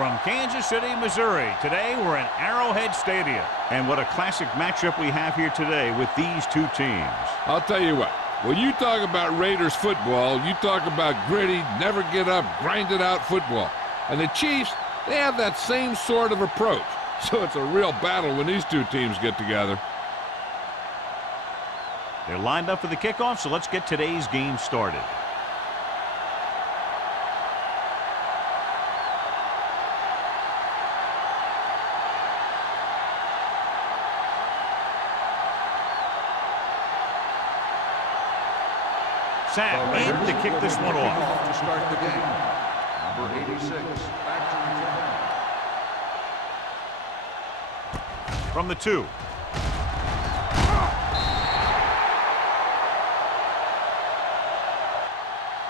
From Kansas City, Missouri, today we're in Arrowhead Stadium. And what a classic matchup we have here today with these two teams. I'll tell you what, when you talk about Raiders football, you talk about gritty, never get up, grind it out football. And the Chiefs, they have that same sort of approach. So it's a real battle when these two teams get together. They're lined up for the kickoff, so let's get today's game started. Sack in to kick this one off. To start the game, number 86, back to return. From the 2.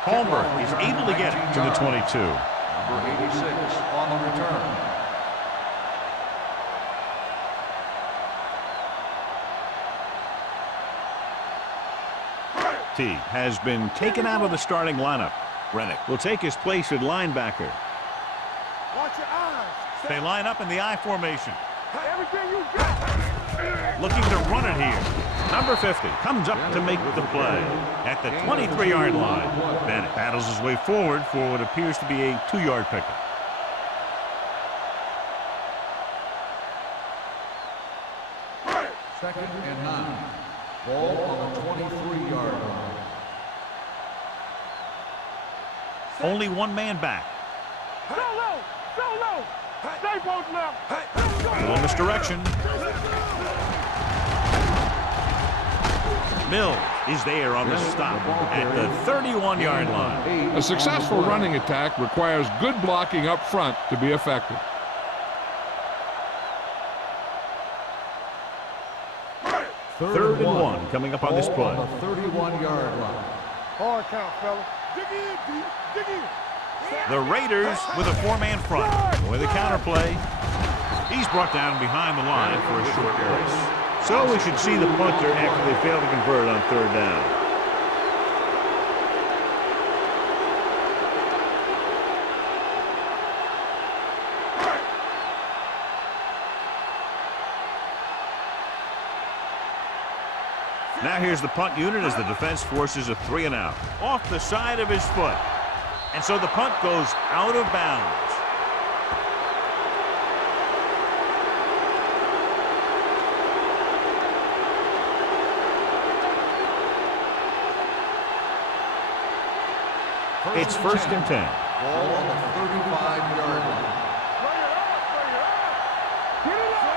Palmer is able to get it to the 22. Number 86 on the return. T has been taken out of the starting lineup. Rennick will take his place at linebacker. Watch your eyes. They line up in the I formation. Everything you got. Looking to run it here. Number 50 comes up to make the play at the 23-yard line. Bennett battles his way forward for what appears to be a 2-yard pickup. Second and 9. Ball on the 23-yard line. Only one man back. Solo. Stay both left. A little misdirection. Mills is there on the stop at the 31-yard line. A successful running attack requires good blocking up front to be effective. Third and 1 coming up on this play. On the 31-yard line. Hard count, fella. Dig in, D. Dig in. The Raiders with a 4-man front. With a counterplay. He's brought down behind the line for a short loss. So we should see the punter after they fail to convert on 3rd down. Now here's the punt unit as the defense forces a 3-and-out. Off the side of his foot. And so the punt goes out of bounds. It's 1st and 10. Ball on the 35-yard line. Get it up.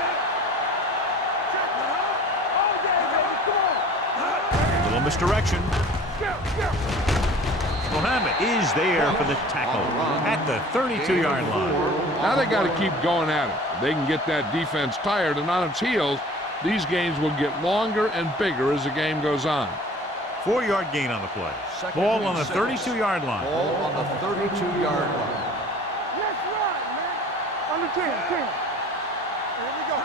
A little misdirection. Mohammed is there for the tackle at the 32-yard line. Now they got to keep going at it. If they can get that defense tired and on its heels, these games will get longer and bigger as the game goes on. 4-yard gain on the play. Ball on the 32-yard line. Ball on the 32-yard line. Yes, right, man. On the 10. Here we go.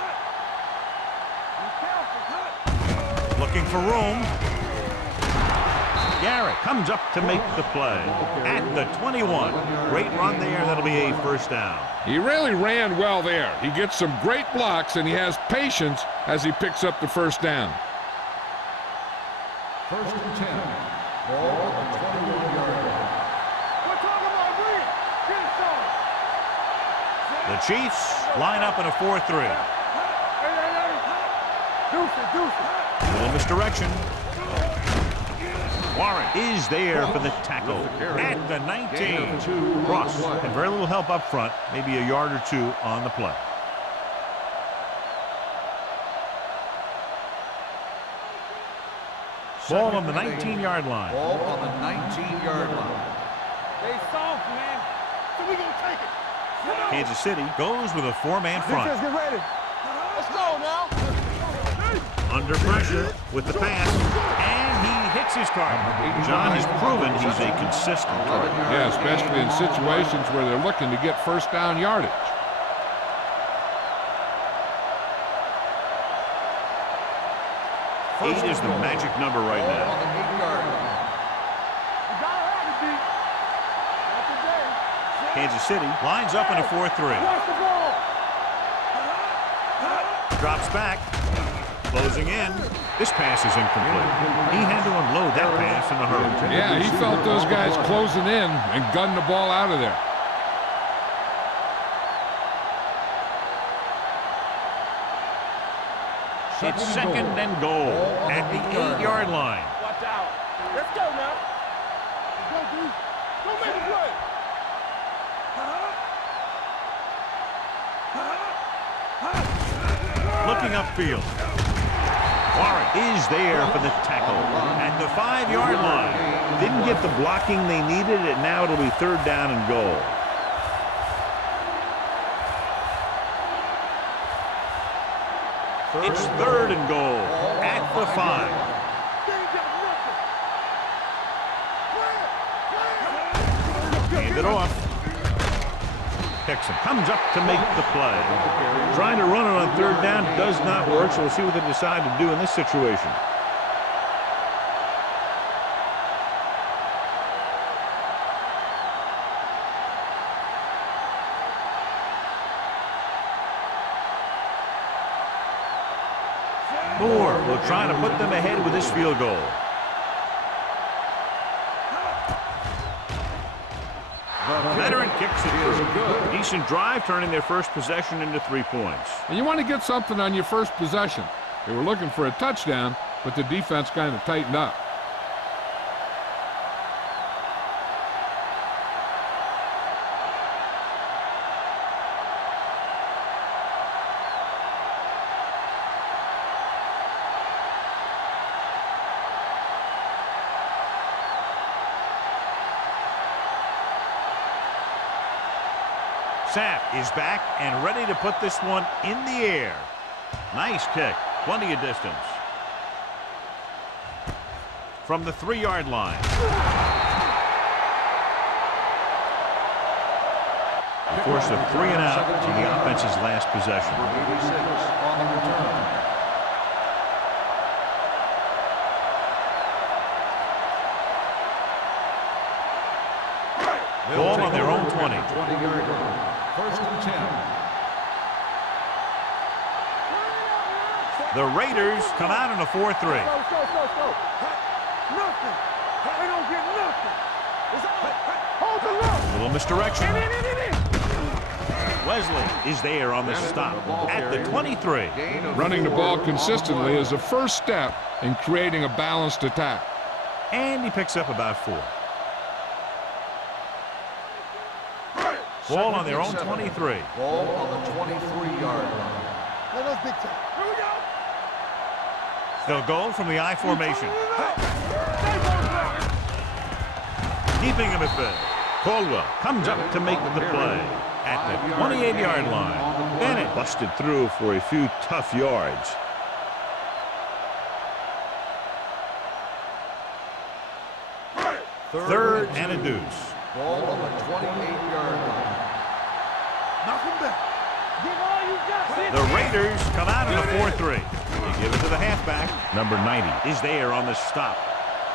Be careful. Looking for room. Garrett comes up to make the play at the 21. Great run there. That'll be a 1st down. He really ran well there. He gets some great blocks, and he has patience as he picks up the 1st down. 1st and 10. Ball on the 21-yard line. We're talking about Reed. Get it started. The Chiefs line up in a 4-3. Hey. Deuce it. A little misdirection. Warren is there for the tackle at the 19. Ross had very little help up front, maybe a yard or 2 on the play. Ball on the 19-yard line. Ball on the 19-yard line. They soft, man. So we gonna take it. Kansas City goes with a 4-man front. Defense, get ready. Let's go now. Under pressure with the pass, and he hits his target. John has proven he's a consistent target. Yeah, especially in situations where they're looking to get 1st down yardage. 8 is the magic number right Ball now. on the 8-yard line. You gotta have it, D. Not today. Kansas City lines up in a 4-3. Watch the ball. Drops back. Closing in. This pass is incomplete. He had to unload that pass in a hurry. Yeah, he felt those guys closing in and gunned the ball out of there. It's second and goal at the 8-yard line. Watch out. Let's go now. Let's go, dude. Go make a play. Looking upfield. Warren is there for the tackle at the 5-yard line. Didn't get the blocking they needed, and now it'll be third down and goal. It's third and goal at the 5. Hand it off. Hickson comes up to make the play. Trying to run it on third down does not work, so we'll see what they decide to do in this situation. Moore will try to put them ahead with this field goal. Veteran kicks it through. Decent drive, turning their first possession into 3 points. And you want to get something on your first possession. They were looking for a touchdown, but the defense kind of tightened up. Sapp is back and ready to put this one in the air. Nice kick. Plenty of distance. From the 3-yard line. Force a 3 and out to the offense's last possession. 86 on the return. Ball on their own 20. 20-yard line. First and 10. The Raiders come out in a 4-3. Go. Nothing. They don't get nothing. Hold the look. Little misdirection. In. Wesley is there on the stop at the 23. Running the ball consistently is the first step in creating a balanced attack. And he picks up about 4. Ball on their own 23. Ball on the 23-yard line. Let us big time. Here we go. They'll go from the I formation. Keeping him at bay. Caldwell comes up to make the play at the 28-yard line. Bennett busted through for a few tough yards. Third and a deuce. Ball on the 28-yard line. Knock him back. Give all you got. The Raiders come out in a 4-3. They give it to the halfback. Number 90 is there on the stop.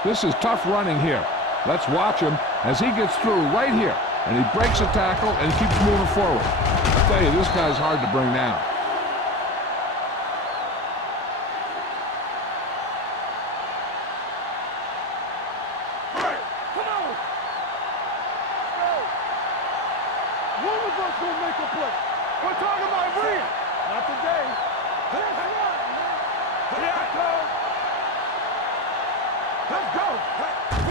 This is tough running here. Let's watch him as he gets through right here. And he breaks a tackle and keeps moving forward. I tell you, this guy's hard to bring down. Come on. Go. One of us will make a play. We're talking about Brian. Not today. Let's go.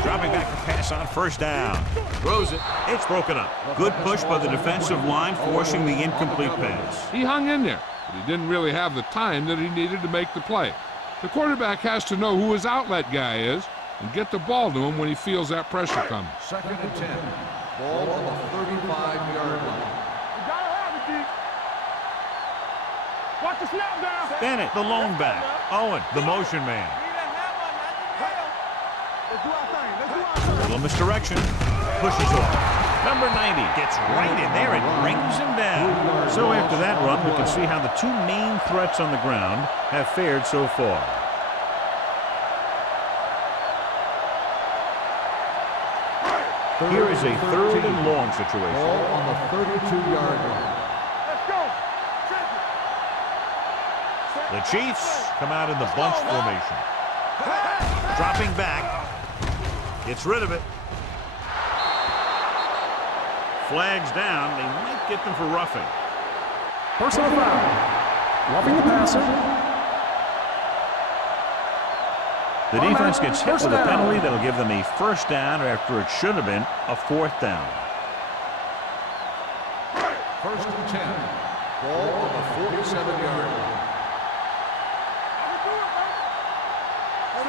Dropping back to pass on first down. Throws it. It's broken up. Good push by the defensive line, forcing the incomplete pass. He hung in there, but he didn't really have the time that he needed to make the play. The quarterback has to know who his outlet guy is and get the ball to him when he feels that pressure coming. Second and 10. Ball on the 35-yard line. You gotta have it, D. Watch the snap down. Bennett, the lone back. Owen, the motion man. Let's do our thing. Let's do our thing. Little misdirection. Pushes off. Number 90 gets right in there and brings him down. So after that run, we can see how the two main threats on the ground have fared so far. Here is a 3rd and long situation. Ball on the 32-yard line. Let's go. The Chiefs come out in the bunch formation. Dropping back. Gets rid of it. Flags down. They might get them for roughing. Personal foul. Roughing the passer. The defense gets hit with a penalty that'll give them a 1st down after it should have been a 4th down. 1st and 10. Ball on the 47-yard line.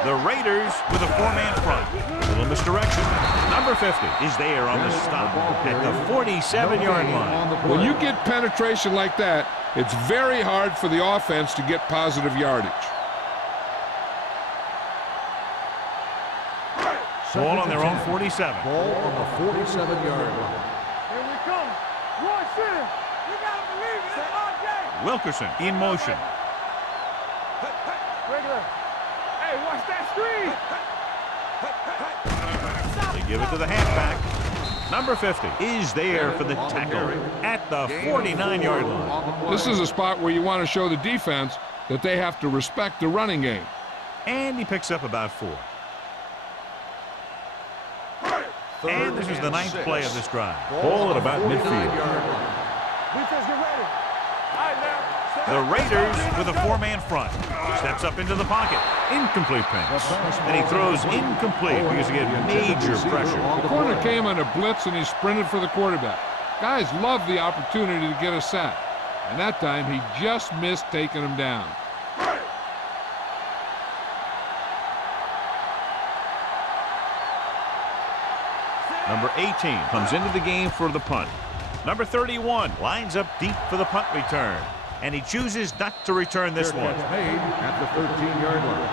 The Raiders with a 4-man front. A little misdirection. Number 50 is there on the stop at the 47-yard line. When you get penetration like that, it's very hard for the offense to get positive yardage. Ball on their own 47. Ball on the 47-yard line. Here we come. One center. You gotta believe it. It's all day. Wilkerson in motion. Regular. Hey, watch that screen. They give it to the halfback. Number 50 is there for the tackle at the 49-yard line. This is a spot where you want to show the defense that they have to respect the running game. And he picks up about 4. And this is the 9th play of this drive. Ball at about midfield. Defense, get ready. All right, now. The Raiders with a 4-man front. Steps up into the pocket. Incomplete pass. And he throws incomplete because he had major pressure. The corner came on a blitz and he sprinted for the quarterback. Guys love the opportunity to get a sack. And that time he just missed taking him down. Number 18 comes into the game for the punt. Number 31 lines up deep for the punt return. And he chooses not to return this one. Made at the 13-yard line.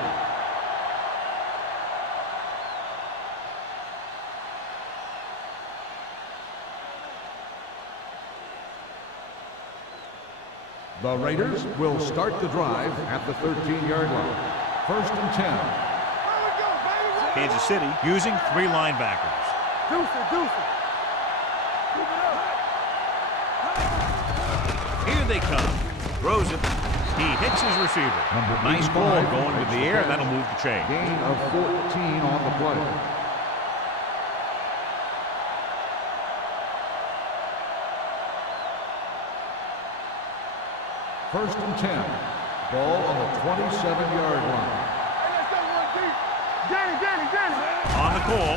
The Raiders will start the drive at the 13-yard line. 1st and 10. Kansas City using 3 linebackers. Deuce it. Keep it up. Here they come. Throws it. He hits his receiver. Nice ball going to the air. That'll move the chain. Gain of 14 on the play. First and 10. Ball on the 27-yard line. Hey, let's go one deep. Danny. On the call.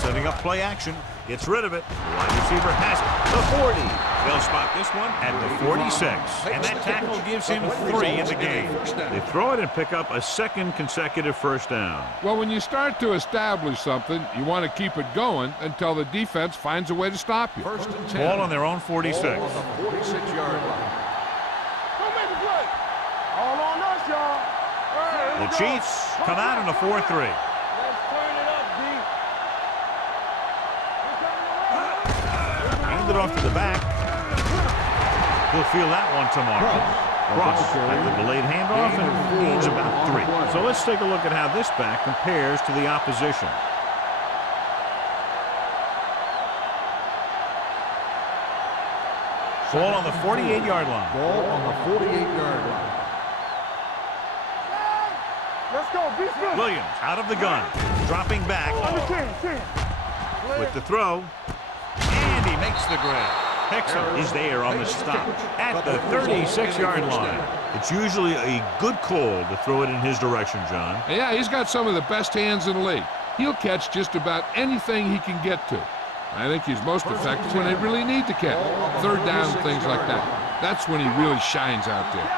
Setting up play action. Gets rid of it. The wide receiver has it. The 40. They'll spot this one at the 46. And that tackle gives him 3 in the game. They throw it and pick up a 2nd consecutive 1st down. Well, when you start to establish something, you want to keep it going until the defense finds a way to stop you. 1st and 10. Ball on their own 46. Ball on the 46-yard line. Don't make the play. All on us, y'all. The Chiefs come out in a 4-3. Let's turn it up, D. Hand it off to the back. He'll feel that one tomorrow. Cross at the delayed handoff and gains about 3. So let's take a look at how this back compares to the opposition. Ball on the 48-yard line. Ball on the 48-yard line. Let's go, defense. Williams out of the gun. Dropping back Under 10. with the throw. And he makes the grab. Hickson is there on the stop at the 36-yard line. It's usually a good call to throw it in his direction, John. Yeah, he's got some of the best hands in the league. He'll catch just about anything he can get to. I think he's most effective when they really need to catch. 3rd down, things like that. That's when he really shines out there.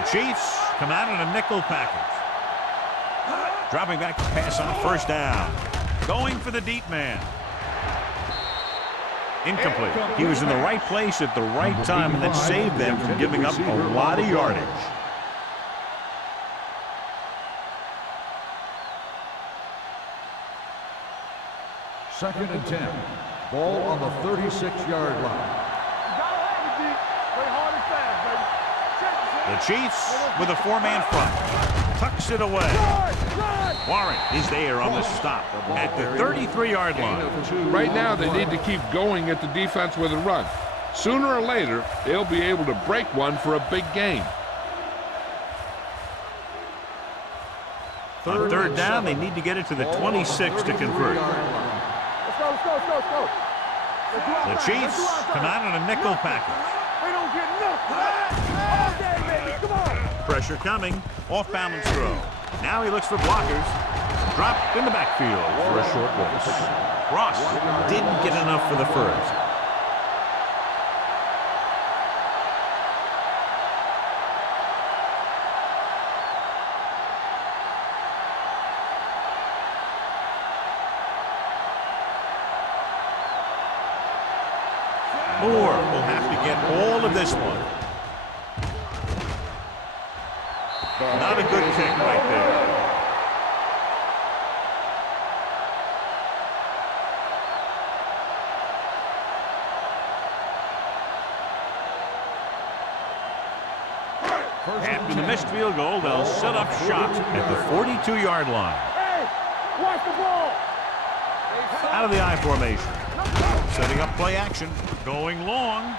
The Chiefs come out in a nickel package. Dropping back to pass on 1st down. Going for the deep man. Incomplete. He was in the right place at the right time, and that saved them from giving up a lot of yardage. Second and 10. Ball on the 36-yard line. Play hard and fast, baby. Check this. The Chiefs with a four-man front. Tucks it away. Warren is there on the stop at the 33-yard line. Right now, they need to keep going at the defense with a run. Sooner or later, they'll be able to break one for a big gain. On third down, they need to get it to the 26 to convert. Let's go. The Chiefs come out in a nickel package. They don't get nothing. All day, baby. Come on. Pressure coming. Off balance throw. Now he looks for blockers. Dropped in the backfield for a short loss. Ross didn't get enough for the first. Moore will have to get all of this one. Not a good kick right there. After the missed field goal, they'll set up shop at the 42-yard line. Hey, watch the ball. Out of the I formation. Setting up play action. Going long.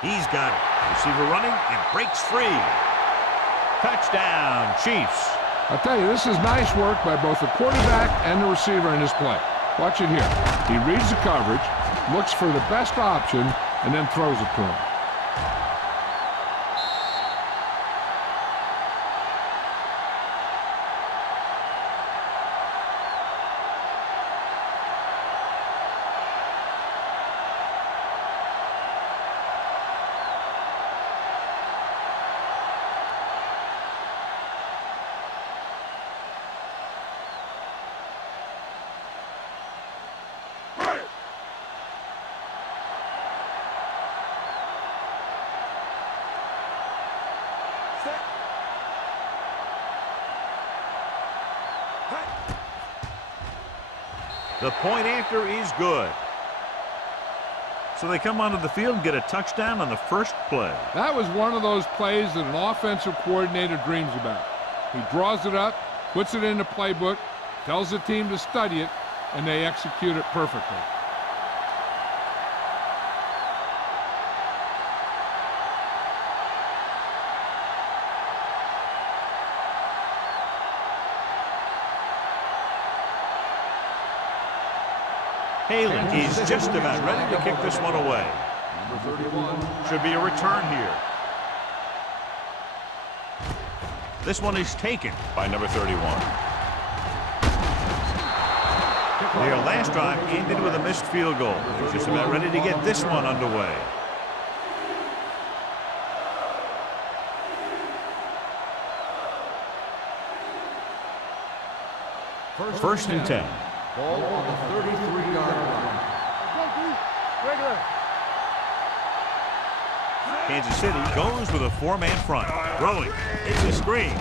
He's got it. Receiver running and breaks free. Touchdown, Chiefs. I'll tell you, this is nice work by both the quarterback and the receiver in this play. Watch it here. He reads the coverage, looks for the best option, and then throws it to him. The point after is good. So they come onto the field and get a touchdown on the first play. That was one of those plays that an offensive coordinator dreams about. He draws it up, puts it in the playbook, tells the team to study it, and they execute it perfectly. Halen is just about ready to kick this one away. Number 31. Should be a return here. This one is taken by number 31. Their last drive ended with a missed field goal. They're just about ready to get this one underway. First and 10. Ball on the 33-yard line. Regular. Kansas City goes with a four-man front. Throwing. It's a screen.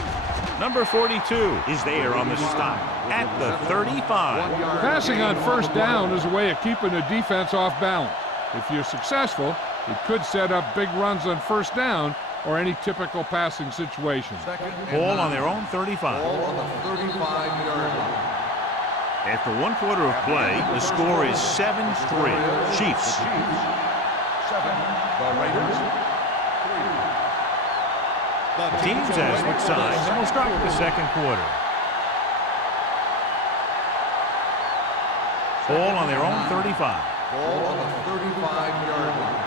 Number 42 is there on the stop at the 35. Passing on first down is a way of keeping the defense off balance. If you're successful, it could set up big runs on first down or any typical passing situation. Ball on their own 35. Ball on the 35-yard line. After 1 quarter of play, the score is 7-3. Chiefs. 7. The Raiders. 3. The teams have switched sides, and we'll start with the second quarter. Ball on their own 35. Ball on the 35-yard line.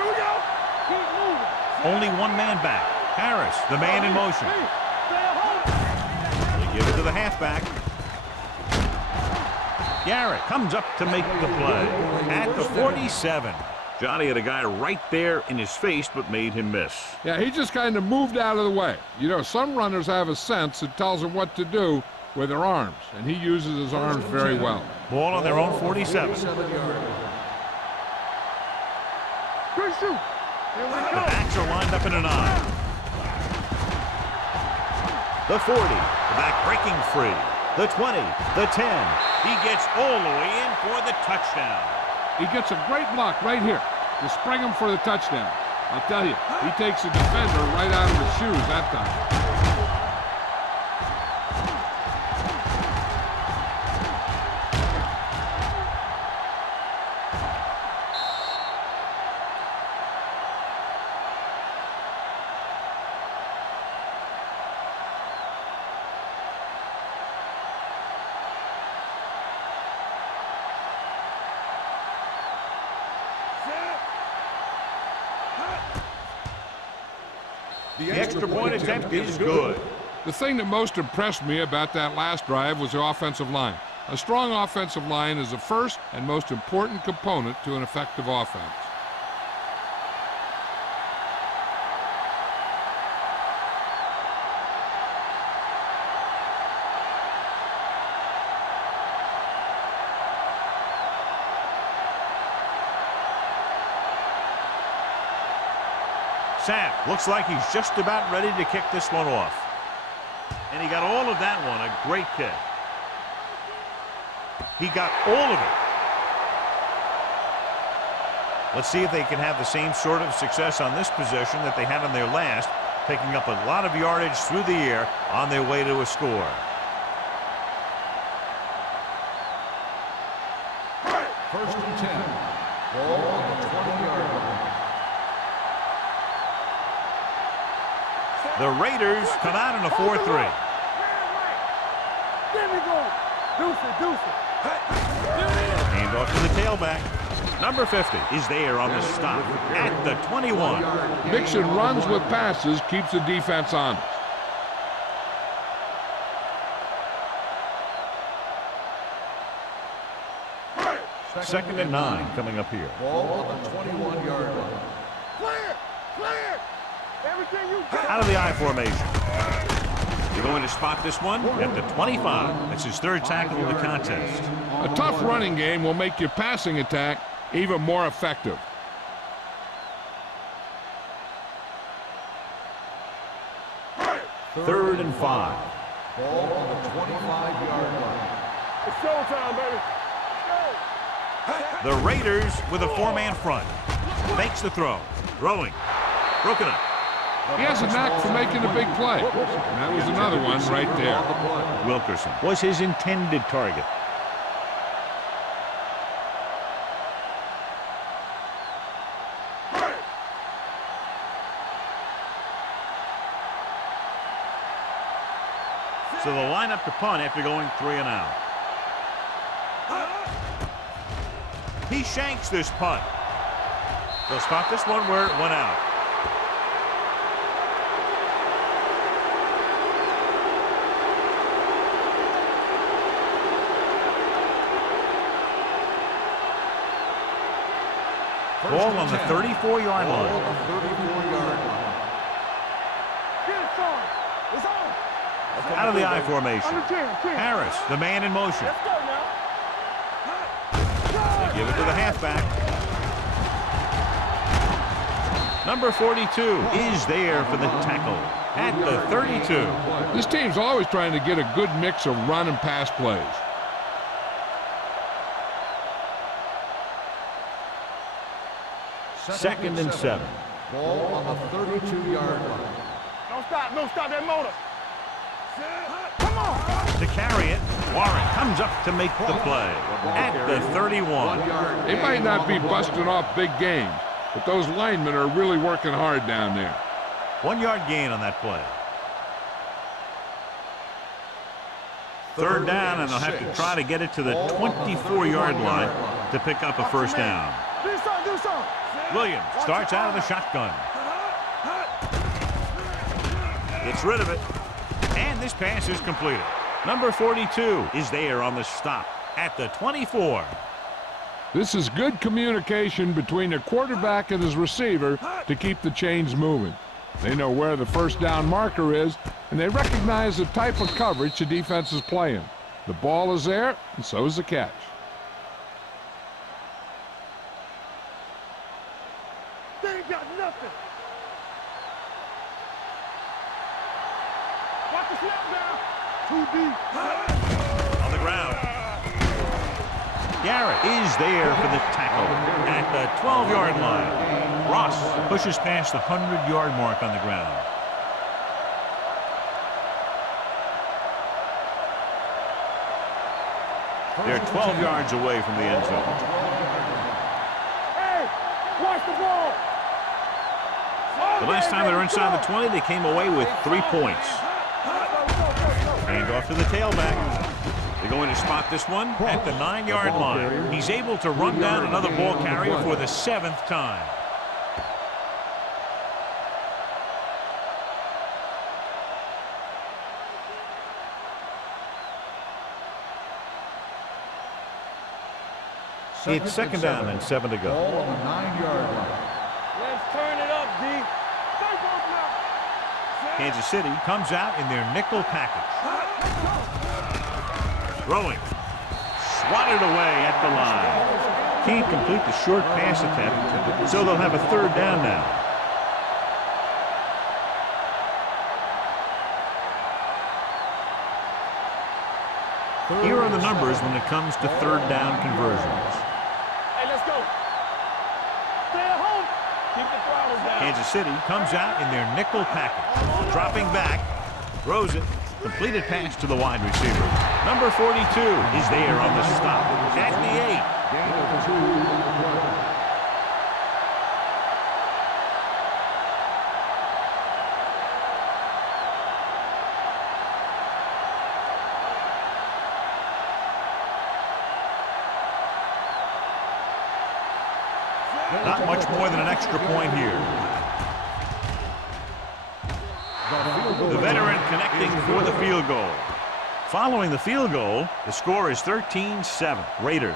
Here we go. Keep moving. Only one man back. Harris, the man in motion. They give it to the halfback. Garrett comes up to make the play at the 47. Johnny had a guy right there in his face, but made him miss. Yeah, he just kind of moved out of the way. You know, some runners have a sense that tells them what to do with their arms, and he uses his arms very well. Ball on their own 47. Good shoot. The backs are lined up in an I. The 40. The back breaking free. The 20. The 10. He gets all the way in for the touchdown. He gets a great block right here to spring him for the touchdown. I'll tell you, he takes a defender right out of his shoes that time. The extra point attempt is good. The thing that most impressed me about that last drive was the offensive line. A strong offensive line is the first and most important component to an effective offense. Sam looks like he's just about ready to kick this one off. And he got all of that one. A great kick. He got all of it. Let's see if they can have the same sort of success on this possession that they had on their last, picking up a lot of yardage through the air on their way to a score. First and 10. Ball on the 20-yard line. The Raiders come out in a 4-3. Hand off to the tailback. Number 50 is there on the stop at the 21. Mixing runs with passes keeps the defense honest. Second and 9 coming up here. Ball on the 21-yard line. Clear! Clear! Everything you got. Out of the I formation. You're going to spot this one at the 25. That's his third tackle of the contest. A tough running game will make your passing attack even more effective. Third and 5. Ball on the 25-yard line. It's showtime, baby. The Raiders with a four-man front. Makes the throw. Throwing. Broken up. He has a knack for making a big play. And that was another one right there. Wilkerson was his intended target. So the lineup to punt after going 3 and out. He shanks this punt. They'll spot this one where it went out. Ball on the 34-yard line. On the 34-yard line. Get it, son. It's on. Out of the I formation. On the 10. Harris, the man in motion. Let's go now. They give it to the halfback. Number 42 is there for the tackle at the 32. This team's always trying to get a good mix of run and pass plays. Second and 7. Ball on the 32-yard line. Don't stop that motor. Come on. To carry it, Warren comes up to make the play at the 31. They might not be busting off big games, but those linemen are really working hard down there. 1-yard gain on that play. Third down, and they'll have to try to get it to the 24-yard line to pick up a first down. Do something. Williams starts out of the shotgun. Gets rid of it. And this pass is completed. Number 42 is there on the stop at the 24. This is good communication between the quarterback and his receiver to keep the chains moving. They know where the first down marker is, and they recognize the type of coverage the defense is playing. The ball is there, and so is the catch. They ain't got nothing. Watch the snap now. Too deep. On the ground. Garrett is there for the tackle at the 12-yard line. Ross pushes past the 100-yard mark on the ground. They're 12 yards away from the end zone. Hey, watch the ball. The last time they were inside the 20, they came away with 3 points. Hand off to the tailback. They're going to spot this one at the 9-yard line. He's able to run down another ball carrier for the 7th time. It's 2nd down and 7 to go. Ball on the 9-yard line. Let's turn it up, D. Kansas City comes out in their nickel package. Throwing. Swatted away at the line. Can't complete the short pass attempt, so they'll have a 3rd down now. Here are the numbers when it comes to 3rd down conversions. Hey, let's go. Stay at home. Keep the throttles down. Kansas City comes out in their nickel package. Dropping back. Throws it. Completed pass to the wide receiver. Number 42 is there on the stop at the 8. Gain of 2 on the play. Not much more than an extra point here. The veteran connecting for the field goal. Following the field goal, the score is 13-7. Raiders.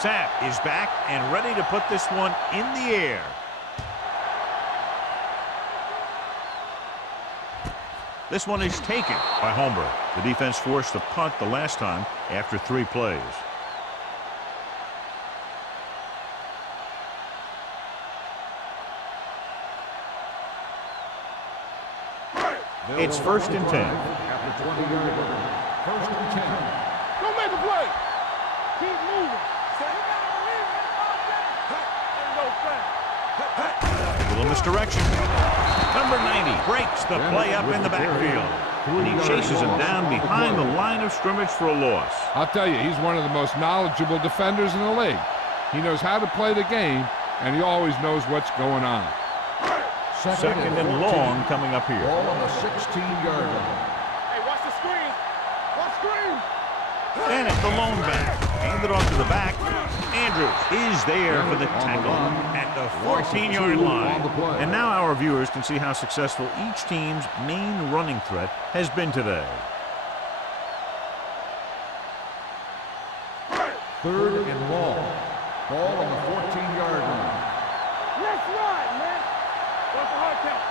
Sapp is back and ready to put this one in the air. This one is taken by Homer. The defense forced the punt the last time after 3 plays. It's 1st and 10. At the 20-yard line. 1st and 10. Go make a play. Keep moving. A little misdirection. Number 90 breaks the play up in the backfield. And he chases him down behind the line of scrimmage for a loss. I'll tell you, he's one of the most knowledgeable defenders in the league. He knows how to play the game, and he always knows what's going on. 2nd and long coming up here. Ball on the 16-yard line. Hey, watch the screen. Watch screen. And it's the lone back. Handed off to the back. Andrews is there for the tackle at the 14-yard line. And now our viewers can see how successful each team's main running threat has been today. 3rd and long. Ball on the 14-yard line. Let's run, man. What's the hard count?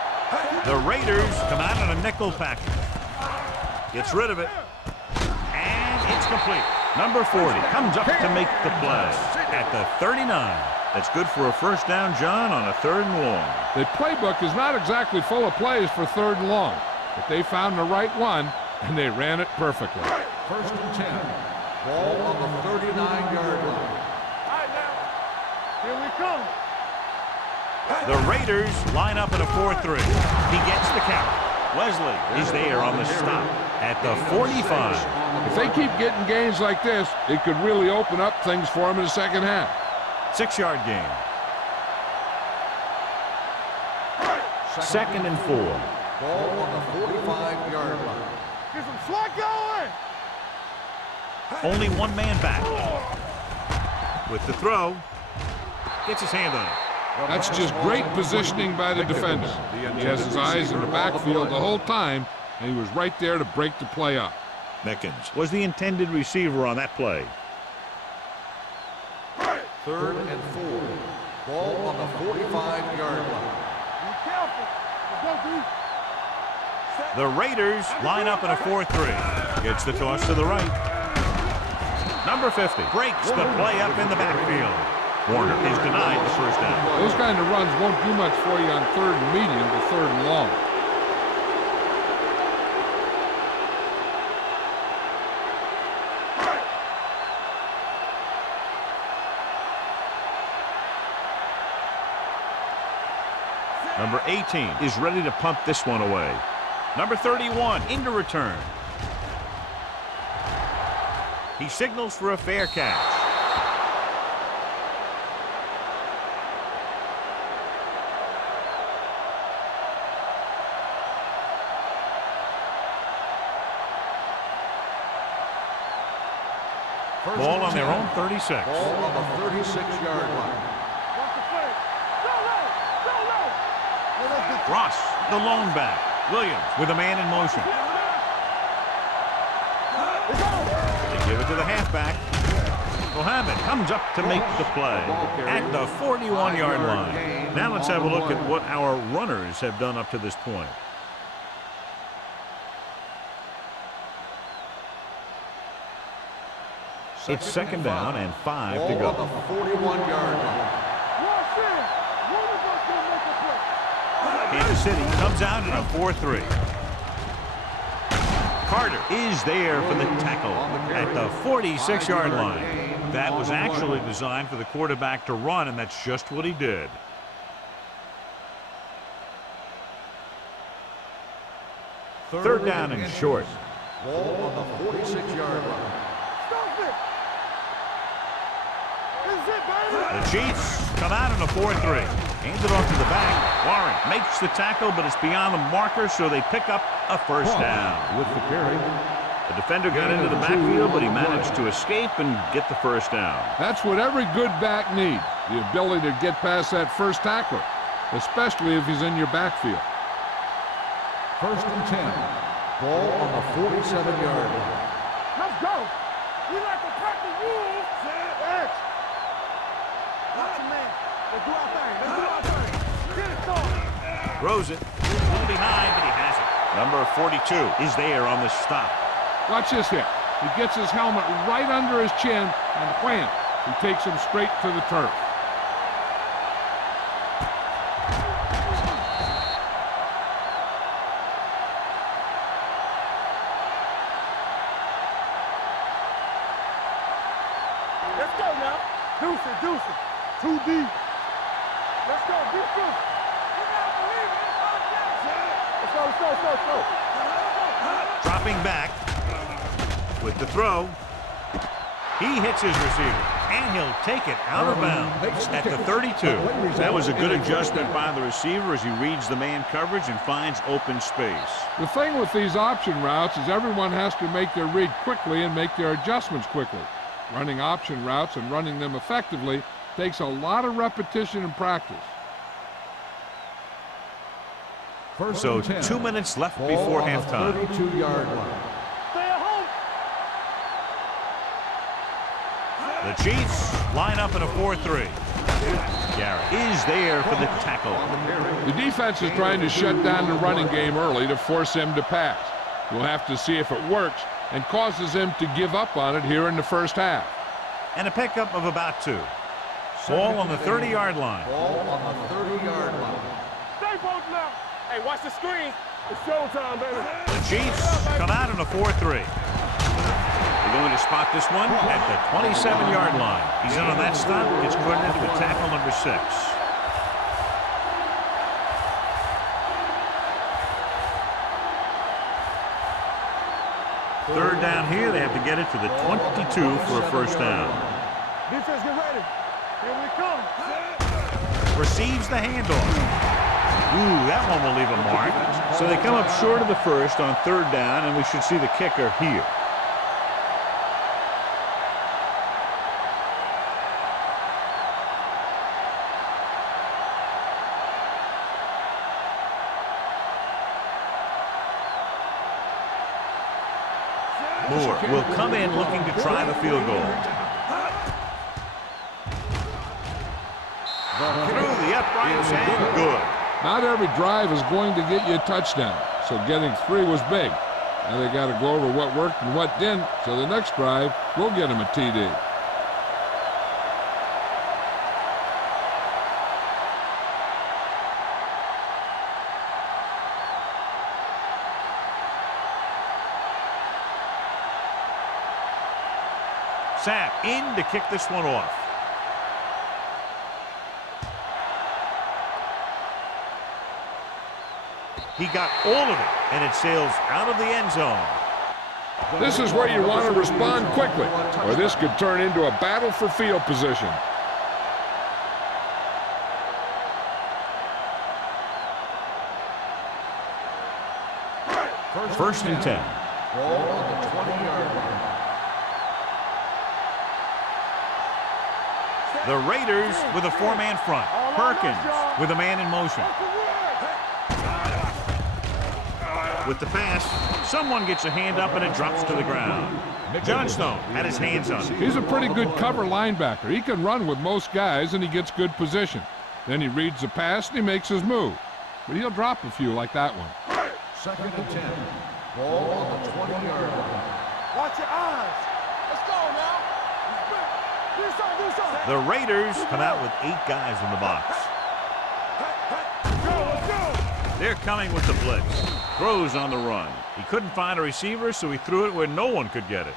The Raiders come out in a nickel package. Gets rid of it. And it's complete. Number 40 comes up to make the play at the 39. That's good for a 1st down, John, on a 3rd and long. The playbook is not exactly full of plays for 3rd and long, but they found the right one, and they ran it perfectly. 1st and 10. Ball on the 39-yard line. All right, now. Here we come. The Raiders line up in a 4-3. He gets the count. Wesley is there on the stop at the 45. If they keep getting gains like this, it could really open up things for them in the 2nd half. 6-yard gain. 2nd and 4. Ball on the 45-yard line. Get some slot going. Only one man back. With the throw, gets his hand on it. That's just great positioning by the defender. He has his eyes in the backfield the whole time, and he was right there to break the play up. Mickens was the intended receiver on that play. 3rd and 4. Ball on the 45-yard line. Be careful. Let's go, D. The Raiders line up in a 4-3. Gets the toss to the right. Number 50 breaks the play up in the backfield. Warner is denied the first down. Those kind of runs won't do much for you on 3rd and medium to 3rd and long. Number 18 is ready to punt this one away. Number 31 into return. He signals for a fair catch. Ball on their own 36. Ball on the 36-yard line. Ross, the lone back. Williams with a man in motion. They give it to the halfback. Mohammed comes up to make the play at the 41-yard line. Now let's have a look at what our runners have done up to this point. It's 2nd down and 5 to go. Ball on the 41-yard line. Kansas City comes out in a 4-3. Carter is there for the tackle at the 46-yard line. That was actually designed for the quarterback to run, and that's just what he did. Third down and short. Ball on the 46-yard line. The Chiefs come out in a 4-3. Hands it off to the back. Warren makes the tackle, but it's beyond the marker, so they pick up a first down. With the carry. The defender got into the backfield, but he managed to escape and get the first down. That's what every good back needs, the ability to get past that first tackler, especially if he's in your backfield. 1st and 10. Ball on the 47-yard line. Let's go. We like to pack the rules. Edge. Watch him, man. Let's do our thing. Let's do our thing. Get it started. Throws it. A little behind, but he has it. Number 42 is there on the stop. Watch this here. He gets his helmet right under his chin, and wham, he takes him straight to the turf. Let's go now. Deuce it. Too deep. Let's go. Deep through. Let's go. Dropping back with the throw. He hits his receiver, and he'll take it out of bounds at the 32. That was a good adjustment by the receiver as he reads the man coverage and finds open space. The thing with these option routes is everyone has to make their read quickly and make their adjustments quickly. Running option routes and running them effectively takes a lot of repetition and practice. So 2 minutes left before halftime. 32-yard line. Stay at home. The Chiefs line up in a 4-3. Garrett is there for the tackle. The defense is trying to shut down the running game early to force him to pass. We'll have to see if it works and causes him to give up on it here in the first half. And a pickup of about 2. Ball on the 30-yard line. Ball on the 30-yard line. Stay both now. Hey, watch the screen. It's showtime, baby. The Chiefs come out in a 4-3. They're going to spot this one at the 27-yard line. He's in on that stop. Gets credited with tackle number 6. Third down here. They have to get it to the 22 for a first down. Defense, get ready. Here we come. Receives the handoff. Ooh, that one will leave a mark. So they come up short of the first on third down, and we should see the kicker here. Moore will come in looking to try the field goal. The Through the uprights and good. Not every drive is going to get you a touchdown. so getting 3 was big. Now they got to go over what worked and what didn't, so the next drive will get them a TD. Sapp in to kick this one off. He got all of it, and it sails out of the end zone. This is where you want to respond quickly, or this could turn into a battle for field position. First and 10. Ball on the 20-yard line. The Raiders with a 4-man front. Perkins with a man in motion. With the pass, someone gets a hand up and it drops to the ground. Johnstone had his hands on it. He's a pretty good cover linebacker. He can run with most guys, and he gets good position. Then he reads the pass, and he makes his move. But he'll drop a few like that one. Second and 10. Ball on the 20-yard line. Watch your eyes. Let's go now. Do something, do something. The Raiders come out with 8 guys in the box. Let's go, let's go. They're coming with the blitz. Throws on the run. He couldn't find a receiver, so he threw it where no one could get it.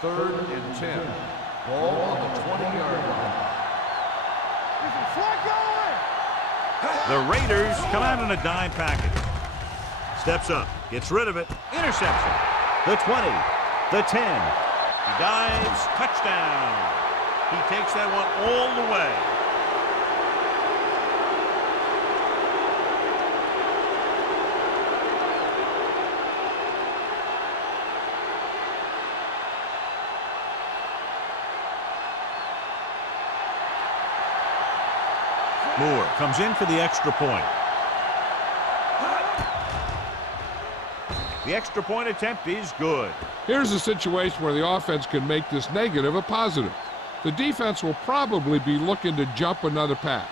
Third and 10. Ball on the 20-yard line. The Raiders come out in a dime package. Steps up, gets rid of it, interception. The 20, the 10. He dives, touchdown. He takes that one all the way. Moore comes in for the extra point. The extra point attempt is good. Here's a situation where the offense can make this negative a positive. The defense will probably be looking to jump another pass,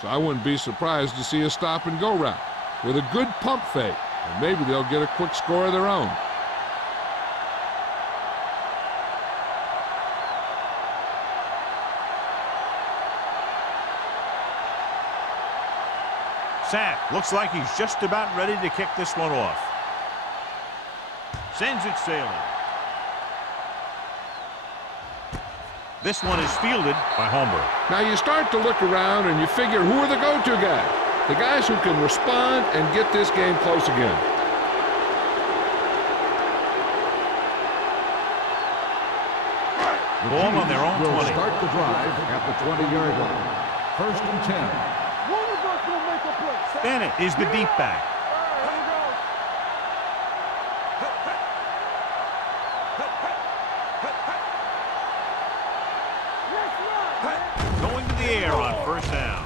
so I wouldn't be surprised to see a stop-and-go route with a good pump fake, and maybe they'll get a quick score of their own. Sapp looks like he's just about ready to kick this one off. Sends it sailing. This one is fielded by Holmberg. Now you start to look around and you figure, who are the go-to guys? The guys who can respond and get this game close again. Ball on their own 20. Will start the drive at the 20-yard line. First and 10. One of us will make a play. Bennett is the deep back. Here we go. Going to the air on first down.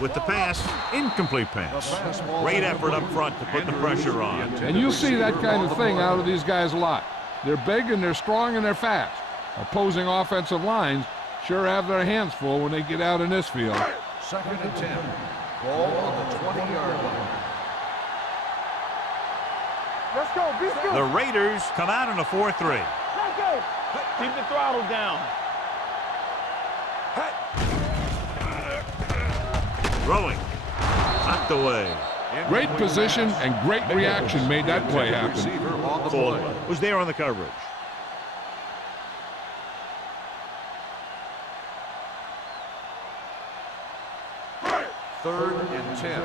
With the pass, incomplete pass. Great effort up front to put the pressure on. And you'll see that kind of thing out of these guys a lot. They're big and they're strong and they're fast. Opposing offensive lines sure have their hands full when they get out in this field. Second and 10. Ball on the 20-yard line. Let's go. Be still. The Raiders come out in a 4-3. Let's go. Keep the throttle down. Throwing. Knocked away. Great position and great reaction made that play happen. Receiver on the Caldwell play. was there on the coverage. Third and 10.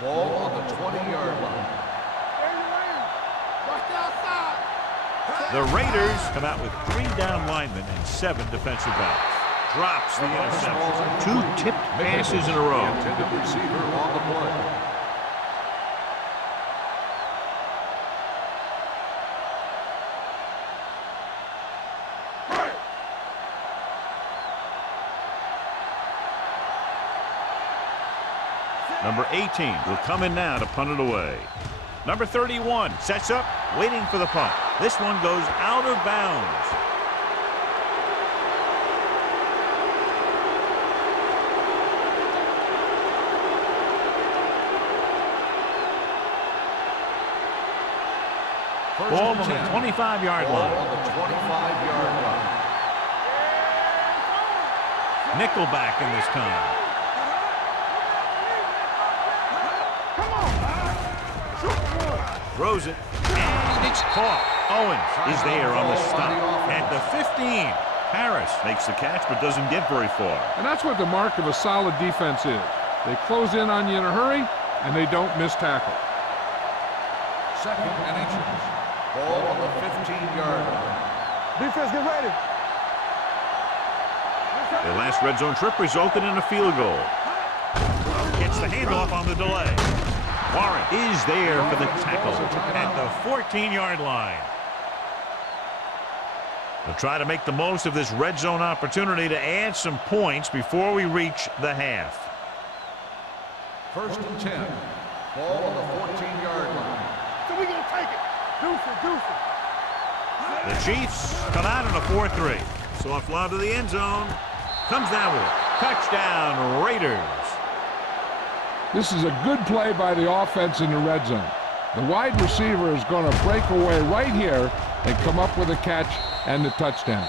Ball on the 20-yard line. There you land. Watch the outside. The Raiders come out with 3 down linemen and 7 defensive backs. Drops the interception. 2 tipped passes in a row. Intended receiver on the play. Number 18 will come in now to punt it away. Number 31 sets up, waiting for the punt. This one goes out of bounds. Ball on the 25-yard line. On the 25-yard line. Nickelback in this time. Come on. Throws it. And it's caught. Owens is there on the stop. At the 15. Harris makes the catch but doesn't get very far. And that's what the mark of a solid defense is. They close in on you in a hurry, and they don't miss tackle. Second and inches. Ball on the 15-yard line. Defense, get ready. Their last red zone trip resulted in a field goal. Gets the handoff on the delay. Warren is there for the tackle at the 14-yard line. They'll try to make the most of this red zone opportunity to add some points before we reach the half. First and 10. Ball on the 14-yard line. So we gonna take it. Deuce it. The Chiefs come out in a 4-3. Soft lob to the end zone. Comes down with it. Touchdown, Raiders. This is a good play by the offense in the red zone. The wide receiver is going to break away right here and come up with a catch and the touchdown.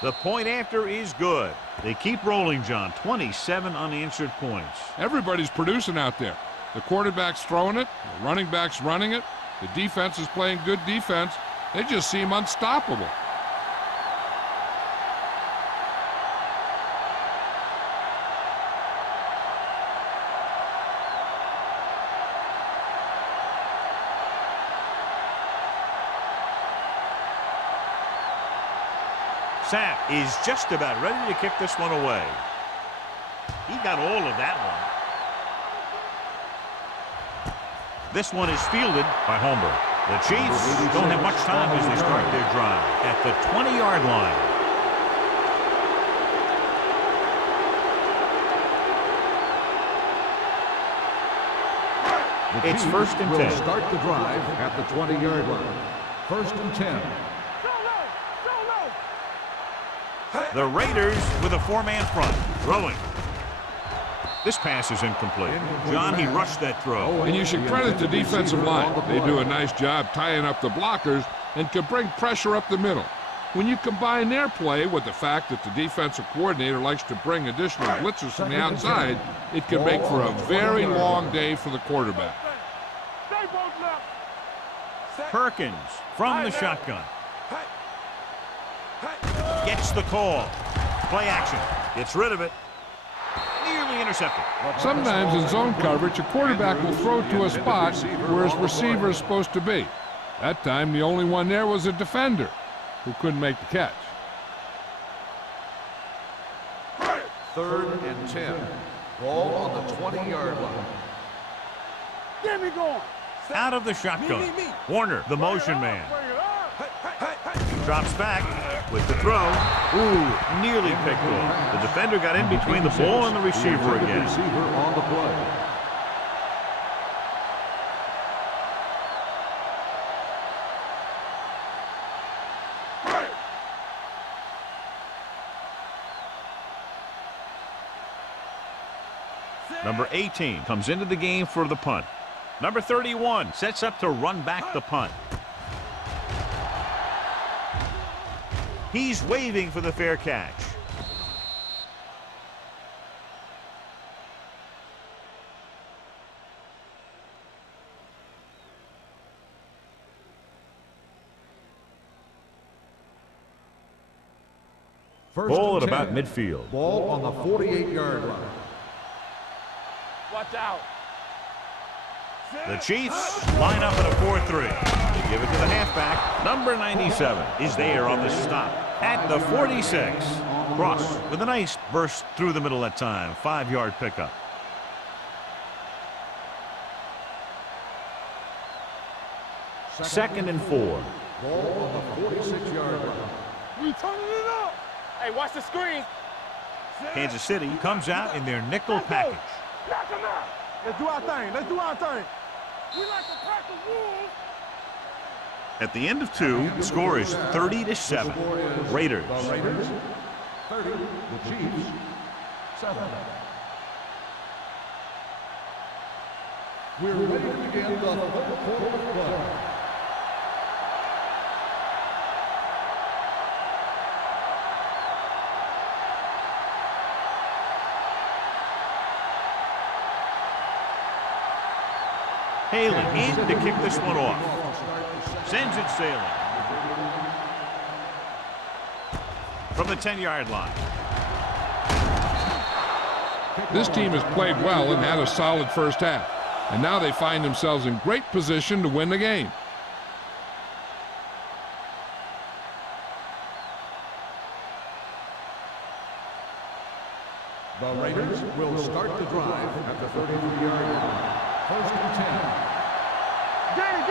The point after is good. They keep rolling, John. 27 unanswered points. Everybody's producing out there. The quarterback's throwing it. The running back's running it. The defense is playing good defense. They just seem unstoppable. Sapp is just about ready to kick this one away. He got all of that one. This one is fielded by Holmberg. The Chiefs don't have much time as they start their drive at the 20-yard line. It's first and 10. Start the drive at the 20-yard line. First and 10. The Raiders with a four-man front. Throwing. This pass is incomplete. John, he rushed that throw. And you should credit the defensive line. They do a nice job tying up the blockers and can bring pressure up the middle. When you combine their play with the fact that the defensive coordinator likes to bring additional blitzers from the outside, it can make for a very long day for the quarterback. Perkins from the shotgun. Gets the call. Play action. Gets rid of it. Nearly intercepted. Sometimes in zone coverage, a quarterback will throw to a spot where his receiver is supposed to be. That time, the only one there was a defender who couldn't make the catch. Third and 10. Ball on the 20-yard line. Get me going. Out of the shotgun. Warner, the motion man. Drops back with the throw. Ooh, nearly picked off. The defender got in between the ball and the receiver again. Receiver on the play. Number 18 comes into the game for the punt. Number 31 sets up to run back the punt. He's waving for the fair catch. Ball at about midfield. Ball on the 48-yard line. Watch out. The Chiefs line up in a 4-3. They give it to the halfback. Number 97 is there on the stop at the 46. Cross with a nice burst through the middle that time. 5-yard pickup. 2nd and 4. Ball on the 46-yard line. We turning it up. Hey, watch the screen. Kansas City comes out in their nickel package. Knock him out. Let's do our thing. Let's do our thing. We like to pack the wolves. At the end of 2, the score is 30-7. Raiders. The Raiders, 30. The Chiefs, 7. We're ready to begin the third quarter of play. Haley in to kick this one off. Sends it sailing. From the 10-yard line. This team has played well and had a solid first half. And now they find themselves in great position to win the game. The Raiders will start the drive at the 33-yard line. 1st and 10. Danny.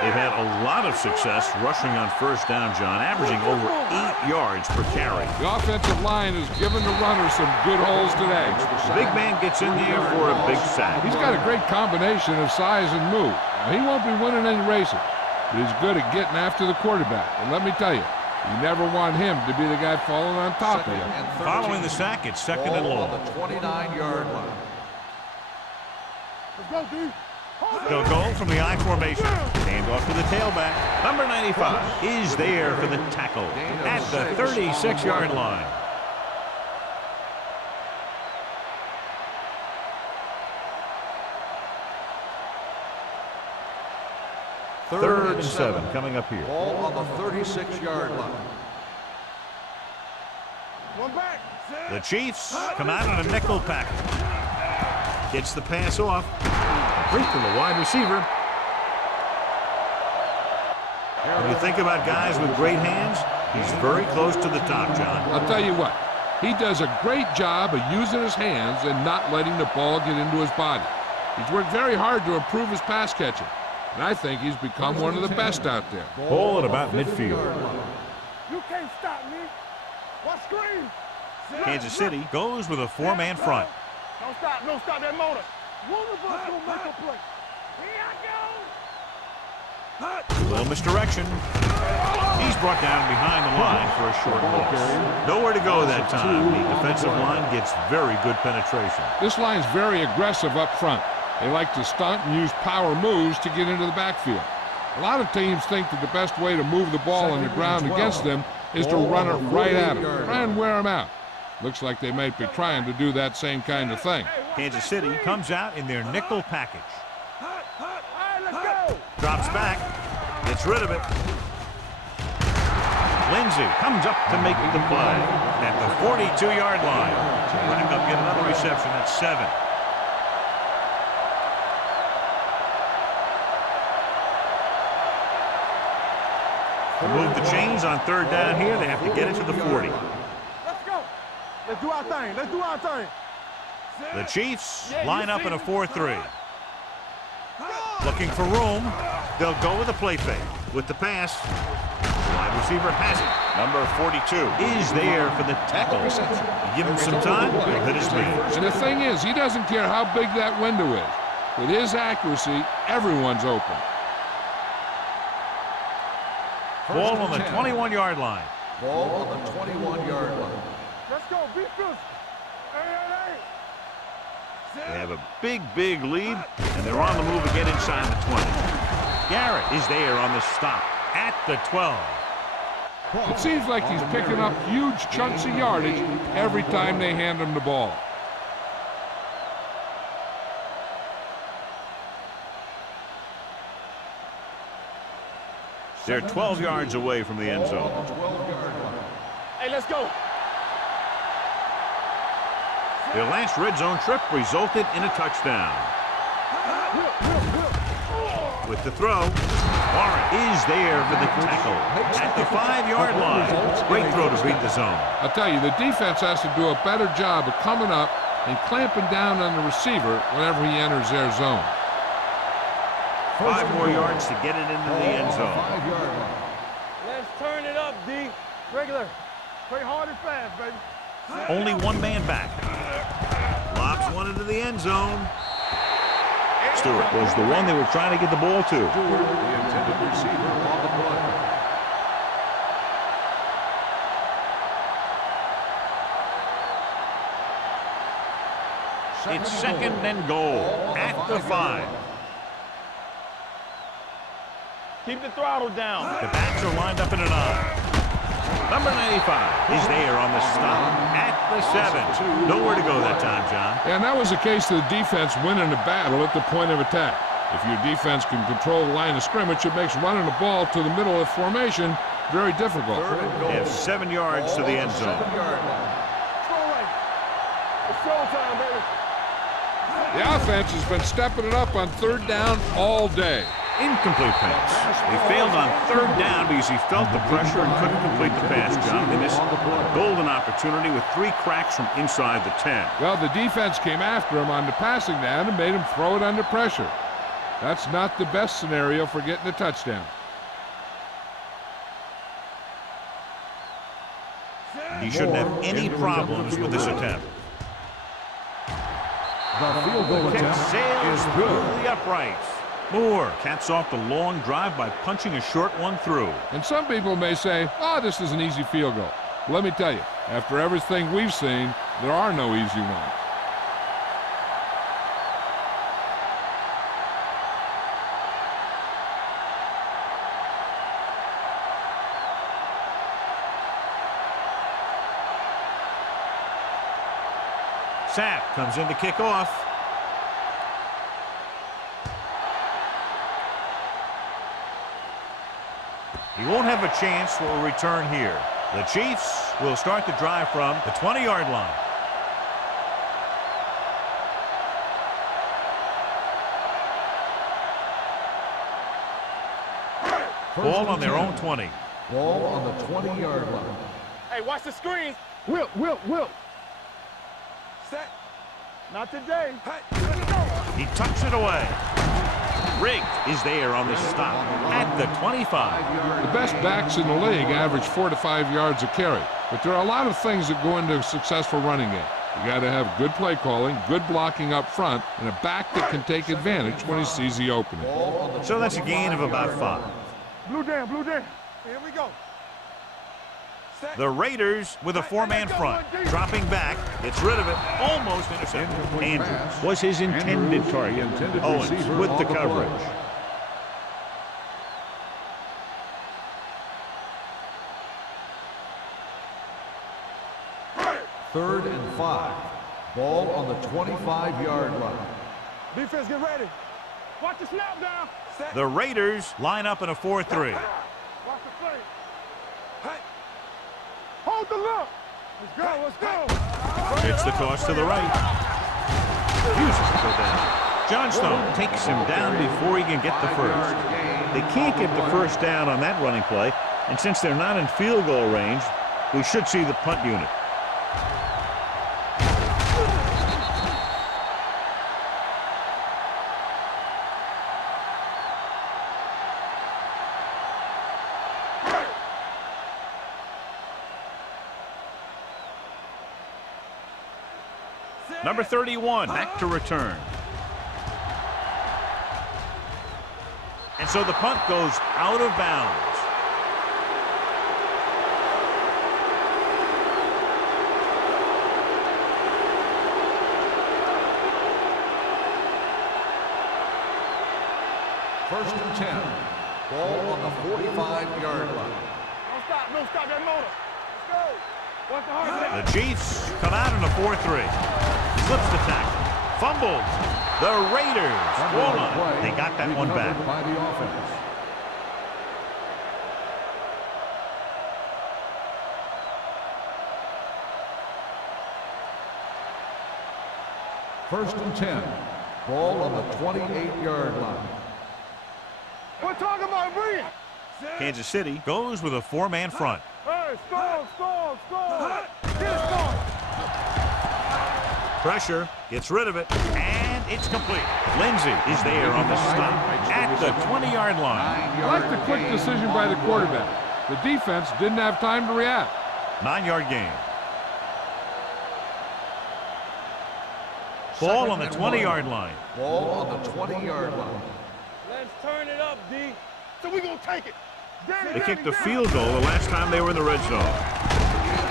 They've had a lot of success rushing on 1st down, John, averaging over 8 yards per carry. The offensive line has given the runners some good holes today. Big man gets in there for a big sack. He's got a great combination of size and move. Now, he won't be winning any races, but he's good at getting after the quarterback. And let me tell you, you never want him to be the guy falling on top of you. Following the sack, it's 2nd and long. On the 29-yard line. Let's go, D. They'll go from the I formation. Hand off to the tailback. Number 95 is there for the tackle at the 36-yard line. Third and 7 coming up here. Ball on the 36-yard line. One back. The Chiefs come out on a nickel package. Gets the pass off. Complete to the wide receiver. When you think about guys with great hands, he's very close to the top, John. I'll tell you what, he does a great job of using his hands and not letting the ball get into his body. He's worked very hard to improve his pass catching, and I think he's become one of the best out there. Ball at about midfield. You can't stop me. Watch screen. Kansas City goes with a 4-man front. Don't stop that motor. One of us gonna make a play. Here I go. A little misdirection. He's brought down behind the line for a short loss. Nowhere to go that time. The defensive line gets very good penetration. This line's very aggressive up front. They like to stunt and use power moves to get into the backfield. A lot of teams think that the best way to move the ball on the ground against them is to run it right at them, try and wear them out. Looks like they might be trying to do that same kind of thing. Kansas City comes out in their nickel package. All right, let's go. Drops back. Gets rid of it. Lindsey comes up to make the play at the 42-yard line. Back up, get another reception at 7. To move the chains on 3rd down here, they have to get it to the 40. Let's go. Let's do our thing. Let's do our thing. The Chiefs line up in a 4-3. Looking for room. They'll go with a play fake. With the pass, the wide receiver has it. Number 42 is there for the tackle. You give him some time, he'll hit his man. And the thing is, he doesn't care how big that window is. With his accuracy, everyone's open. Ball on the 21-yard line. Ball on the 21-yard line. Let's go. Be physical. Hey. They have a big lead, and they're on the move again inside the 20. Garrett is there on the stop at the 12. It seems like he's picking up huge chunks of yardage every time they hand him the ball. They're 12 yards away from the end zone. Hey, let's go. Their last red zone trip resulted in a touchdown. With the throw, Warren is there for the tackle at the 5-yard line. Great throw to beat the zone. I'll tell you, the defense has to do a better job of coming up and clamping down on the receiver whenever he enters their zone. 5 more yards to get it into the end zone. 5-yard line. Let's turn it up, D. Regular. Play hard and fast, baby. Only one man back. Lobs one into the end zone. Stewart was the one they were trying to get the ball to. Stewart, the intended receiver on the play. It's second and goal at the 5. Keep the throttle down. The backs are lined up in an I. Number 95 is there on the stop at the 7. Nowhere to go that time, John. And that was the case of the defense winning the battle at the point of attack. If your defense can control the line of scrimmage, it makes running the ball to the middle of the formation very difficult. They have 7 yards to the end zone. 7-yard line. Throw right. It's showtime, baby. The offense has been stepping it up on 3rd down all day. Incomplete pass. They failed on 3rd down because he felt the pressure and couldn't complete the pass, John. They missed a golden opportunity with 3 cracks from inside the 10. Well, the defense came after him on the passing down and made him throw it under pressure. That's not the best scenario for getting a touchdown. He shouldn't have any problems with this attempt. The field goal Kick attempt sails is through good. the uprights. Moore caps off the long drive by punching a short one through. And some people may say, oh, this is an easy field goal. Let me tell you, after everything we've seen, there are no easy ones. Sapp comes in to kick off. He won't have a chance for a return here. The Chiefs will start the drive from the 20-yard line. Ball on their own 20. Ball on the 20-yard line. Hey, watch the screen. Wilt. Set. Not today. He tucks it away. Riggs is there on the stop at the 25. The best backs in the league average 4 to 5 yards a carry. But there are a lot of things that go into a successful running game. You got to have good play calling, good blocking up front, and a back that can take advantage when he sees the opening. So that's a gain of about 5. Blue down. Here we go. The Raiders with a 4-man front. Dropping back, gets rid of it, almost intercepted. Andrews was his intended target. Owens with the coverage. Third and 5. Ball on the 25-yard line. Defense, get ready. Watch the snap down. Set. The Raiders line up in a 4-3. Watch the play. Hold the look. Let's go. It's the toss to the right. Refuses to go down. Johnstone takes him down before he can get the first. They can't get the first down on that running play, and since they're not in field goal range, we should see the punt unit. Number 31, back to return. And so the punt goes out of bounds. First and 10. Ball on the 45-yard line. Don't stop that motor. Let's go. Watch the hard. The Chiefs come out in a 4-3. Slips the tackle. Fumbles. The Raiders score line. They got that one back. By the offense. First and 10. Ball on the 28-yard line. We're talking about bringing. Kansas City goes with a 4-man front. Hey, score. Get it, score. Pressure, gets rid of it, and It's complete. Lindsay is there on the stop at the 20-yard line. I like the quick decision by the quarterback. The defense didn't have time to react. 9-yard gain. Ball on the 20-yard line. Ball on the 20-yard line. Let's turn it up, D. So we gonna take it. They kicked a field goal the last time they were in the red zone.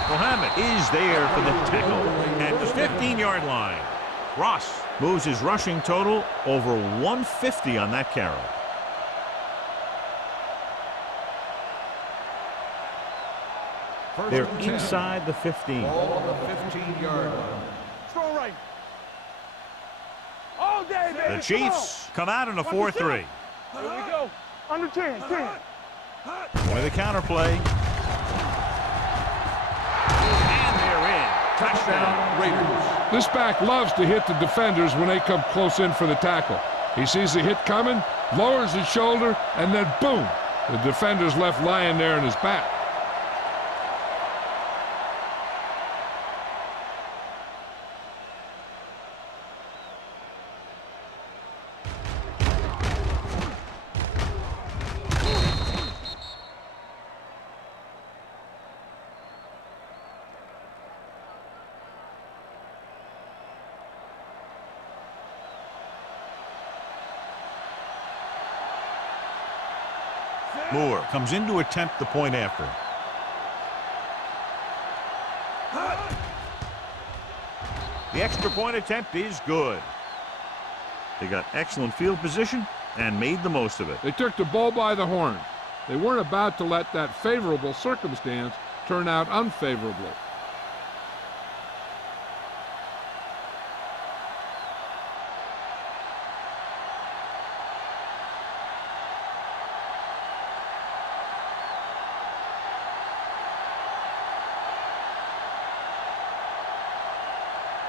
Mohammed is there for the tackle at the 15-yard line. Ross moves his rushing total over 150 on that carry. They're inside the 15. Ball on the 15-yard line. Throw right. All day, baby. The Chiefs come out in a 4-3. Here we go. Under 10, 10. With a counter play. And they're in. Touchdown, Raiders. This back loves to hit the defenders when they come close in for the tackle. He sees the hit coming, lowers his shoulder, and then boom, the defender's left lying there in his back. Moore comes in to attempt the point after. The extra point attempt is good. They got excellent field position and made the most of it. They took the bull by the horns. They weren't about to let that favorable circumstance turn out unfavorably.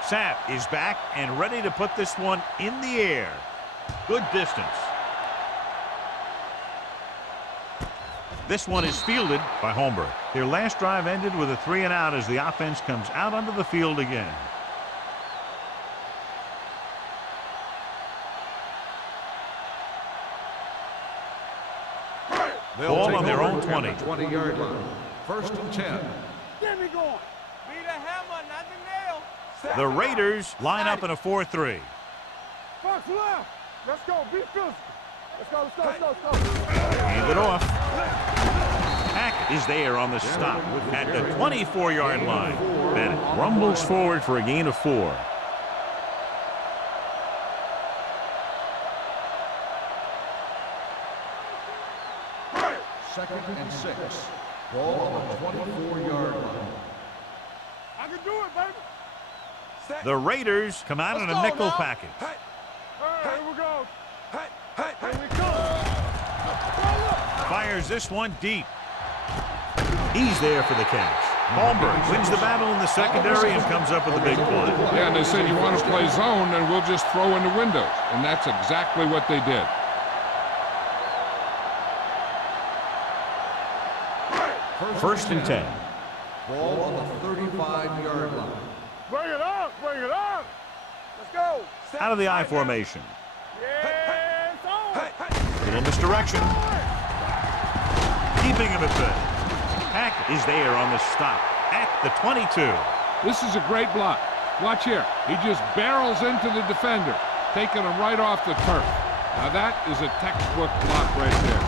Sapp is back and ready to put this one in the air. Good distance. This one is fielded by Holmberg. Their last drive ended with a 3-and-out as the offense comes out onto the field again. Ball on their own 20. 20-yard line. First and 10. Get me going. Be the hammer, not the nail. The Raiders line up in a 4-3. Fox left. Let's go. Be physical. Let's go, let's go, let's go. Hand it off. Hackett is there on the stop at the 24-yard line. Bennett rumbles forward for a gain of 4. Second and 6. Ball on the 24-yard line. I can do it, baby. The Raiders come out in a nickel package. Here we go. Here we go. Fires this one deep. He's there for the catch. Holmberg wins the battle in the secondary and comes up with a big play. Yeah, and they said you want to play zone, and we'll just throw in the windows. And that's exactly what they did. First and 10. Ball on the 35-yard line. Bring it up, bring it up. Let's go. Out of the I formation. Yes, on. Little misdirection. Keeping him at bay. Hackett is there on the stop at the 22. This is a great block. Watch here. He just barrels into the defender, taking him right off the turf. Now that is a textbook block right there.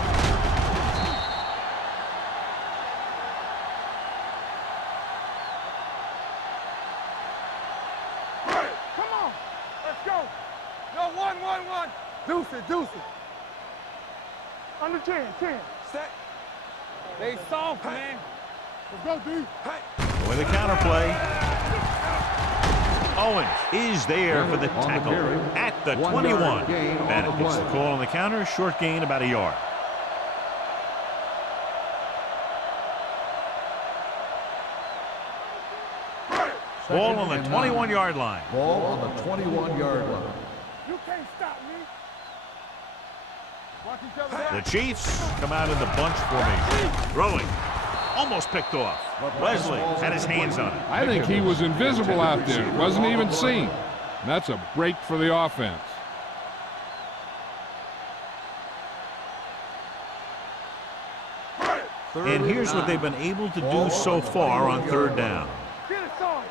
Come on. Let's go. No, one. Deuce it. Under 10. Set. They soft, man. Let's go, D. With a counter play. Owens is there for the tackle at the 21. Bennett gets the call on the counter. Short gain, about a yard. Ball on the 21-yard line. Ball on the 21-yard line. You can't stop me. Watch each other down. The Chiefs come out in the bunch formation. Throwing. Almost picked off. Wesley had his hands on it. I think he was invisible out there. Wasn't even seen. And that's a break for the offense. And here's what they've been able to do so far on third down. Get it started.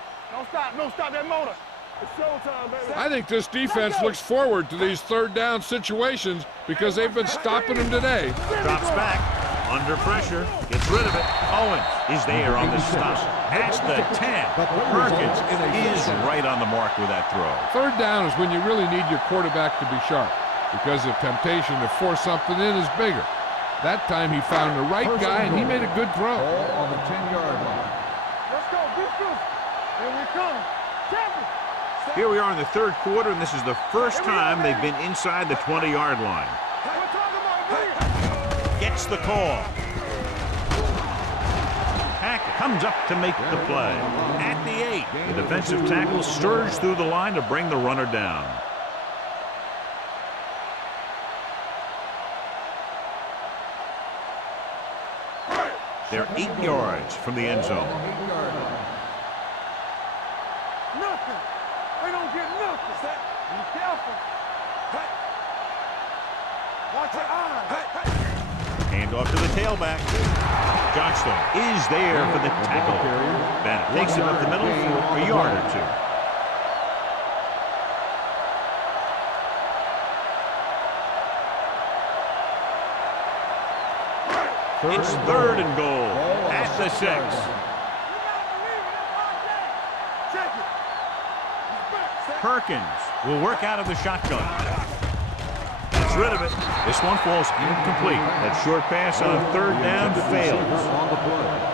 Don't stop that motor. It's showtime, baby. I think this defense looks forward to these third down situations because they've been stopping them today. Drops back, under pressure, gets rid of it. Owens is there on the stop. At the 10. Perkins is right on the mark with that throw. Third down is when you really need your quarterback to be sharp because the temptation to force something in is bigger. That time he found the right guy and he made a good throw. Ball on the 10-yard line. Let's go. Beat this. Here we come. Champion. Here we are in the third quarter, and this is the first time they've been inside the 20-yard line. We're talking about it. Gets the call. Hackett comes up to make the play. At the 8, the defensive tackle surged through the line to bring the runner down. They're 8 yards from the end zone. Nothing. They don't get nothing. Be careful. Watch your eyes. Hand off to the tailback. Johnstone is there for the tackle. Bennett takes him up the middle for a yard or 2. It's third and goal at the 6. Perkins will work out of the shotgun. Gets rid of it. This one falls incomplete. That short pass on third down fails. On the play.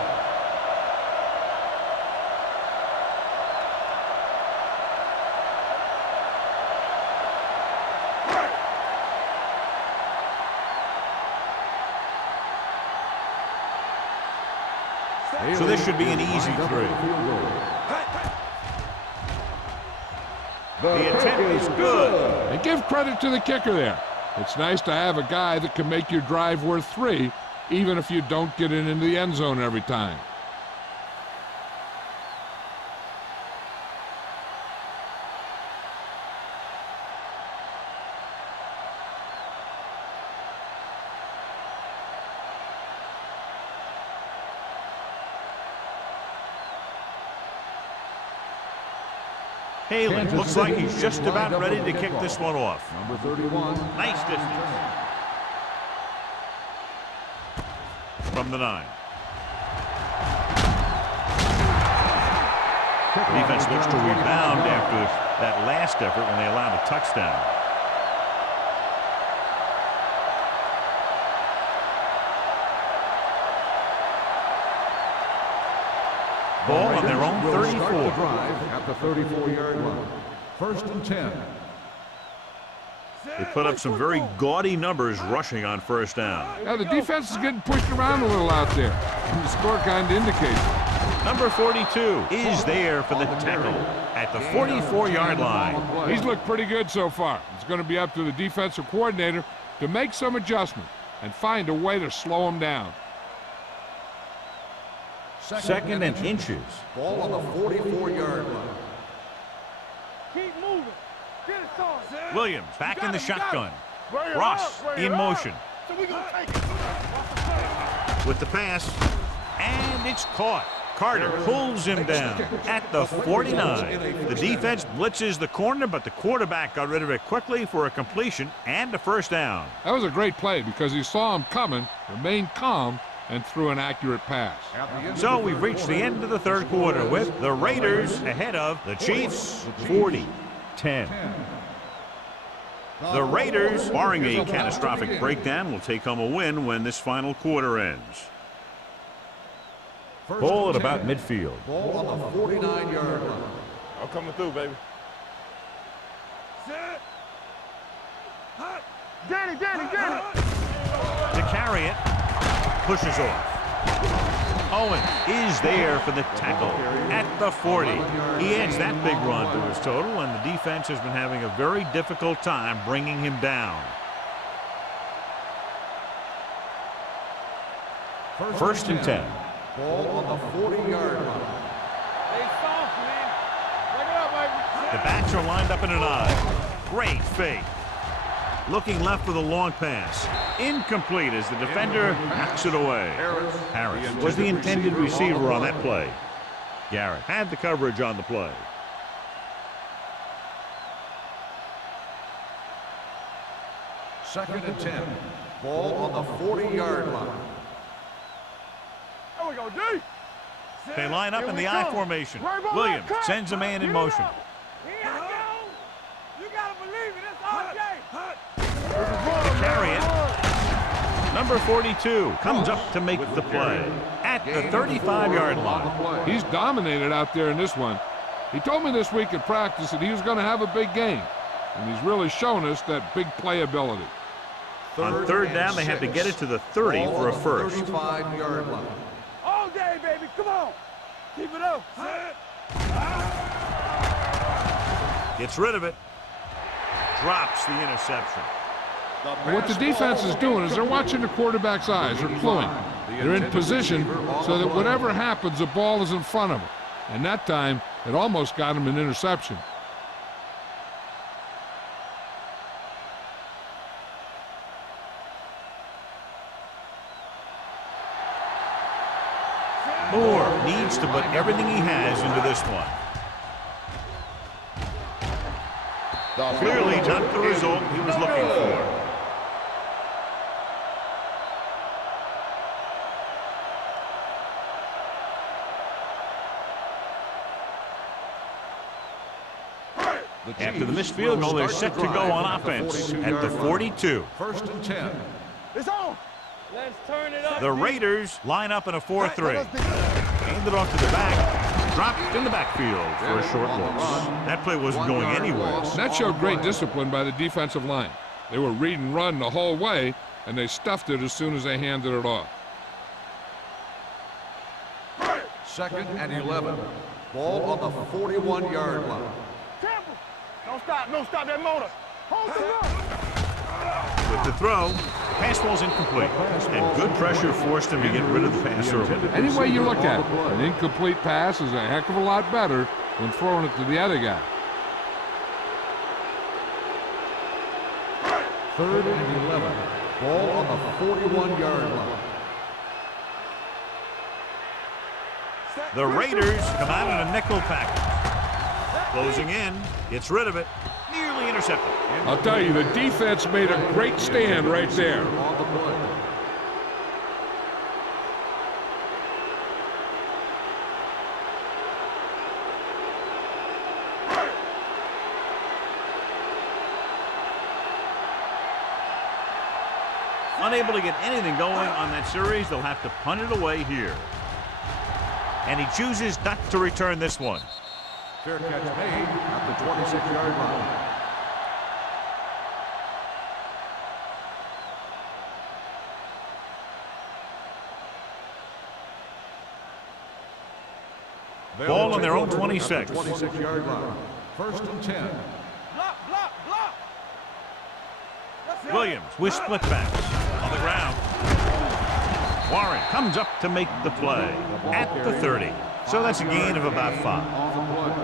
So this should be an easy 3. The attempt is good. And give credit to the kicker there. It's nice to have a guy that can make your drive worth 3, even if you don't get it into the end zone every time. Haley looks like he's just about ready to kick this one off. Number 31. Nice distance. From the 9. The defense looks to rebound after that last effort when they allowed a touchdown. Ball on their own 34. Start the drive at the 34-yard line. First and 10. They put up some very gaudy numbers rushing on first down. Now the defense is getting pushed around a little out there, and the score kind of indicates it. Number 42 is there for the tackle at the 44-yard line. He's looked pretty good so far. It's going to be up to the defensive coordinator to make some adjustments and find a way to slow him down. Second and inches. Ball on the 44-yard line. Keep moving. Get it started. Williams back in the shotgun. Ross in motion. So we gonna take it. With the pass, and it's caught. Carter pulls him down at the 49. The defense blitzes the corner, but the quarterback got rid of it quickly for a completion and a first down. That was a great play because he saw him coming, remained calm, and threw an accurate pass. So we've reached the end of the third quarter with the Raiders ahead of the Chiefs 40-10. The Raiders, barring a catastrophic breakdown, will take home a win when this final quarter ends. Ball at about midfield. Ball on the 49-yard line. I'm coming through, baby. Set. Danny. To carry it, pushes off. Owen is there for the tackle at the 40. He adds that big run to his total, and the defense has been having a very difficult time bringing him down. First and 10. Ball on the 40-yard line. They soft, man. Break it up, baby. The backs are lined up in an I. Great fake. Looking left for the long pass. Incomplete as the defender knocks it away. Harris was the intended receiver on that play. Garrett had the coverage on the play. Second and 10. Ball on the 40-yard line. There we go, D. They line up in the I formation. Williams sends a man in motion. Here I go. You gotta believe it. It's all day. Carry it. Number 42 comes up to make the play at the 35-yard line. He's dominated out there in this one. He told me this week at practice that he was going to have a big game, and he's really shown us that big playability. On third down, they had to get it to the 30 for a first. 35-yard line. All day, baby. Come on. Keep it up. Gets rid of it. Drops the interception. What the defense is doing is they're watching the quarterback's eyes. They're cluing. They're in position so that whatever happens, the ball is in front of them. And that time, it almost got him an interception. Moore needs to put everything he has into this one. Clearly not the result he was looking for. After the missed field goal, they're set to go on offense at the 42. First and 10. It's on. Let's turn it up. The Raiders line up in a 4-3. Hand it off to the back. Dropped in the backfield for a short loss. That play wasn't going anywhere. That showed great discipline by the defensive line. They were read and run the whole way, and they stuffed it as soon as they handed it off. Second and 11. Ball on the 41-yard line. Temple. Don't stop that motor. Hold it up. With the throw, pass ball's incomplete, and good pressure forced him to get rid of the pass early. Any way you look at it, an incomplete pass is a heck of a lot better than throwing it to the other guy. Third and 11. Ball on the 41-yard line. The Raiders come out in a nickel package. Closing in, gets rid of it, nearly intercepted. I'll tell you, the defense made a great stand right there. On the play. Unable to get anything going on that series, they'll have to punt it away here. And he chooses not to return this one. Fair catch made at the 26-yard line. Ball on their own 26. 26-yard line. First and 10. Block. Williams with split backs on the ground. Warren comes up to make the play at the 30. So that's a gain of about 5. On the play.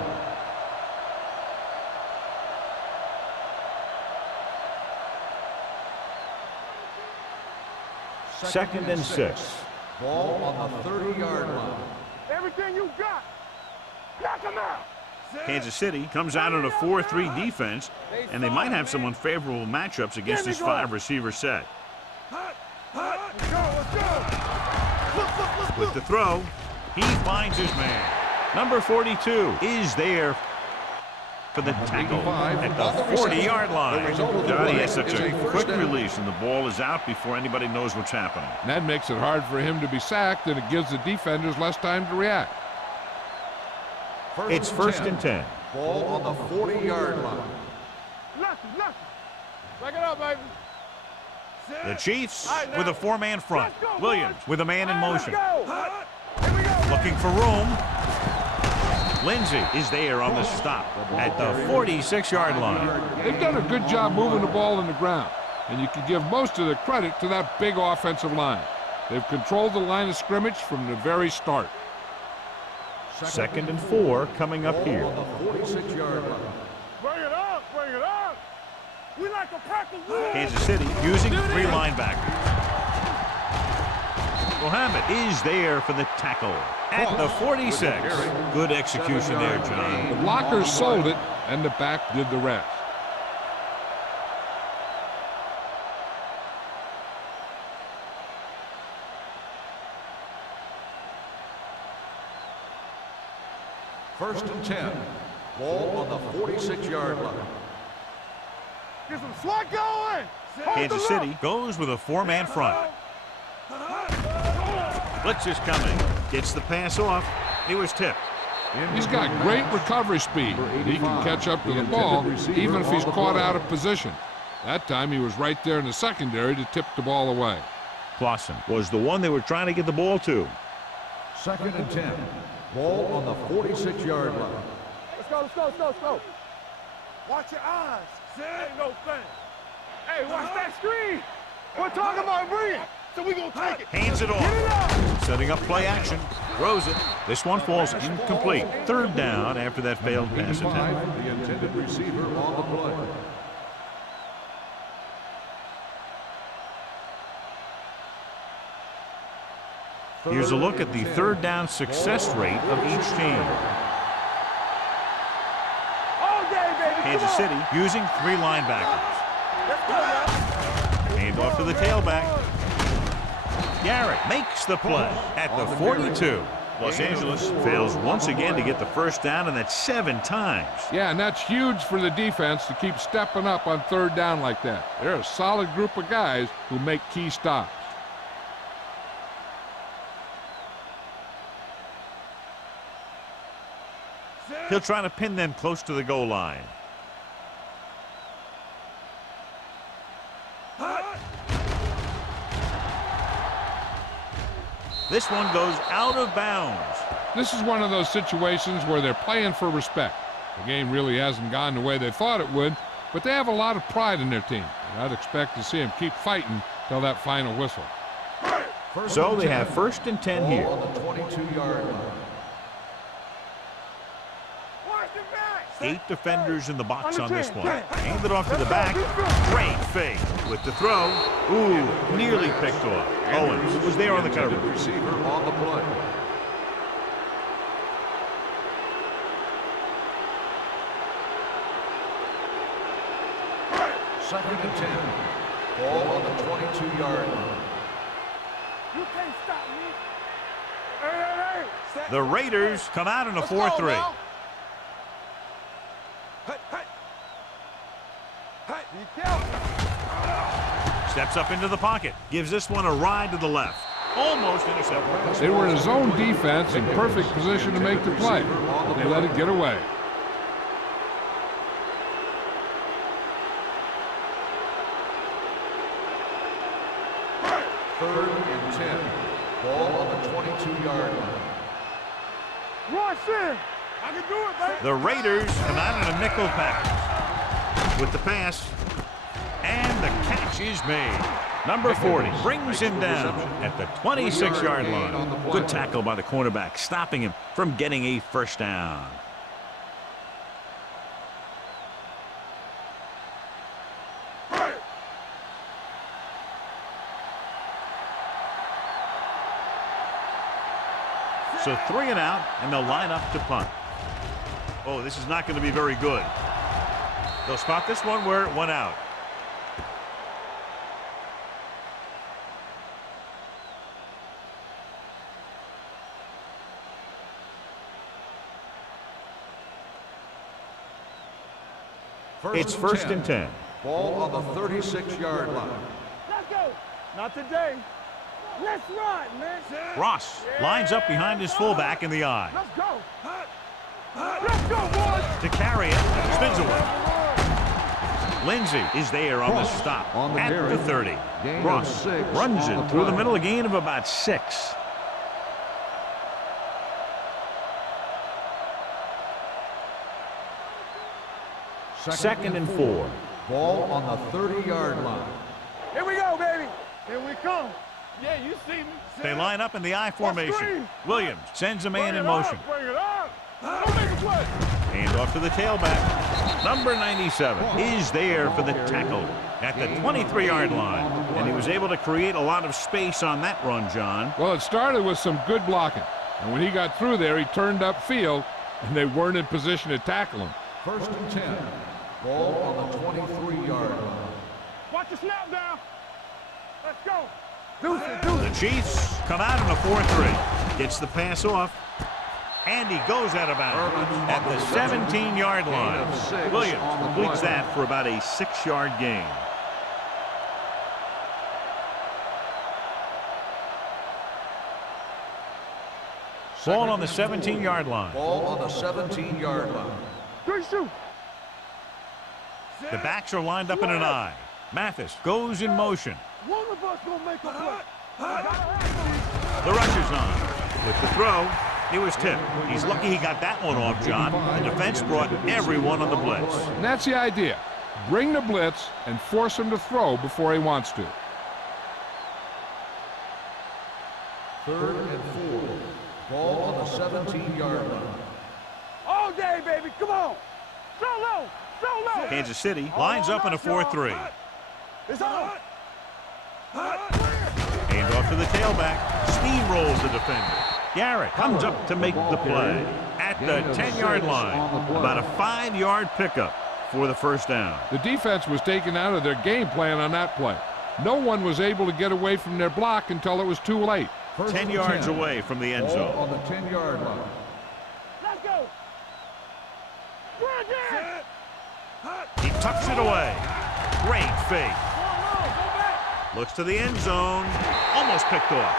Second and 6. Ball on the 30-yard line. Everything you got. Knock him out. Kansas City comes out in a 4-3 defense, and they might have some unfavorable matchups against this 5-receiver set. Let's go. With the throw, he finds his man. Number 42 is there for the tackle at the 40-yard line. He has such a quick release, and the ball is out before anybody knows what's happening. And that makes it hard for him to be sacked, and it gives the defenders less time to react. It's first and 10. Ball on the 40-yard line. Nothing. Back it up, baby. The Chiefs with a 4-man front. Williams with a man in motion. Here we go. Looking for room. Lindsey is there on the stop at the 46-yard line. They've done a good job moving the ball in the ground, and you can give most of the credit to that big offensive line. They've controlled the line of scrimmage from the very start. Second and 4 coming up here. On the 46-yard line. Bring it up. We like like a pack of wolves. Kansas City using 3 linebackers. Mohammed is there for the tackle at the 46. Good execution there, John. The blockers sold it, and the back did the rest. First and 10. Ball on the 46-yard line. Get some swat going. Kansas City goes with a 4-man front. Blitz is coming. Gets the pass off. He was tipped. He's got great recovery speed. He can catch up to the ball even if he's caught out of position. That time he was right there in the secondary to tip the ball away. Clausen was the one they were trying to get the ball to. Second and 10. Ball on the 46-yard line. Let's go, let's go, let's go, let's go. Watch your eyes. Ain't no thing. Hey, watch that screen. We're talking about bringing. So we gonna take it. Hands it off. Setting up play action. Throws it. This one falls incomplete. Third down after that failed pass attempt. The intended receiver on the play. Here's a look at the third down success rate of each team. All day, baby. Kansas City using 3 linebackers. Hand off to the tailback. Garrett makes the play at the 42. Los Angeles fails once again to get the first down, and that's 7 times. Yeah, and that's huge for the defense to keep stepping up on third down like that. They're a solid group of guys who make key stops. He'll try to pin them close to the goal line. This one goes out of bounds. This is one of those situations where they're playing for respect. The game really hasn't gone the way they thought it would, but they have a lot of pride in their team. And I'd expect to see them keep fighting till that final whistle. So they have first and 10 here. On the 22-yard line. 8 defenders in the box on this one. Hand it off to the back. Great fake with the throw. Ooh, nearly picked off. Owens was there on the cover. Receiver on the play. Second and 10. Ball on the 22-yard line. You can't stop me. Hey. The Raiders come out in a 4-3. Steps up into the pocket. Gives this one a ride to the left. Almost intercepted. They were in his own defense in perfect position to make the play. They let it get away. Third and 10. Ball on the 22-yard line. Rush in. I can do it, baby. The Raiders come out in a nickel package with the pass. And the catch is made. Number 40 brings him down at the 26-yard line. Good tackle by the cornerback, stopping him from getting a first down. So 3 and out, and they'll line up to punt. Oh, this is not going to be very good. They'll spot this one where it went out. It's first and 10. Ball on the 36-yard line. Let's go. Not today. Let's ride, man. Ross lines up behind his fullback in the eye. Let's go. Let's go, boys. To carry it, spins away. Lindsey is there on the stop at the 30. Ross runs it through the middle, a gain of about 6. Second and 4. Ball on the 30-yard line. Here we go, baby. Here we come. Yeah, you see me. They line up in the I formation. Williams sends a man in motion. Bring it up. Don't make a play. Hand off to the tailback. Number 97 is there for the tackle at the 23-yard line. And he was able to create a lot of space on that run, John. Well, it started with some good blocking. And when he got through there, he turned upfield, and they weren't in position to tackle him. 1st and 10. Ball on the 23-yard line. Watch the snap down. Let's go. The Chiefs come out in a 4-3. Gets the pass off. And he goes out of bounds at the 17-yard line. Williams completes that for about a 6-yard gain. Ball on the 17-yard line. Ball on the 17-yard line. 3 shoot. The backs are lined up in an I. Mathis goes in motion. One of us gonna make a play. The rusher's on. With the throw, it was tipped. He's lucky he got that one off, John. The defense brought everyone on the blitz. And that's the idea. Bring the blitz and force him to throw before he wants to. 3rd and 4. Ball on the 17-yard line. All day, baby. Come on. So low. So low. Kansas City lines up in a 4-3. It's on. Hand off to the tailback. Steamrolls the defender. Garrett comes up to make the play at the 10-yard line. About a 5-yard pickup for the first down. The defense was taken out of their game plan on that play. No one was able to get away from their block until it was too late. 10 yards away from the end zone. On the 10-yard line. Let's go. He tucks it away. Great fake. Looks to the end zone. Almost picked off.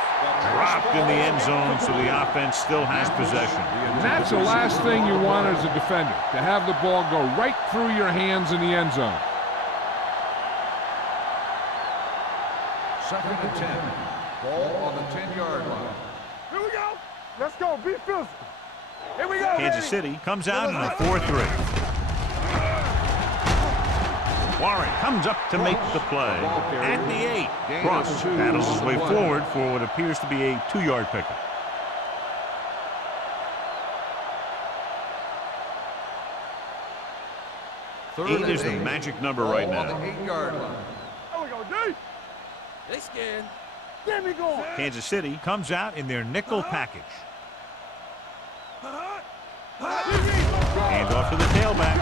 Dropped in the end zone, so the offense still has possession. And that's the last thing you want as a defender, to have the ball go right through your hands in the end zone. 2nd and 10. Ball on the 10-yard line. Here we go. Let's go. Be physical. Here we go. Kansas City comes out in a 4-3. Warren comes up to make the play at the 8. Cross paddles his way forward for what appears to be a 2-yard pickup. Eight is the magic number right now. On the 8-yard line. There we go, D. They scared. Get me going. Kansas City comes out in their nickel package. Hand off to the tailback.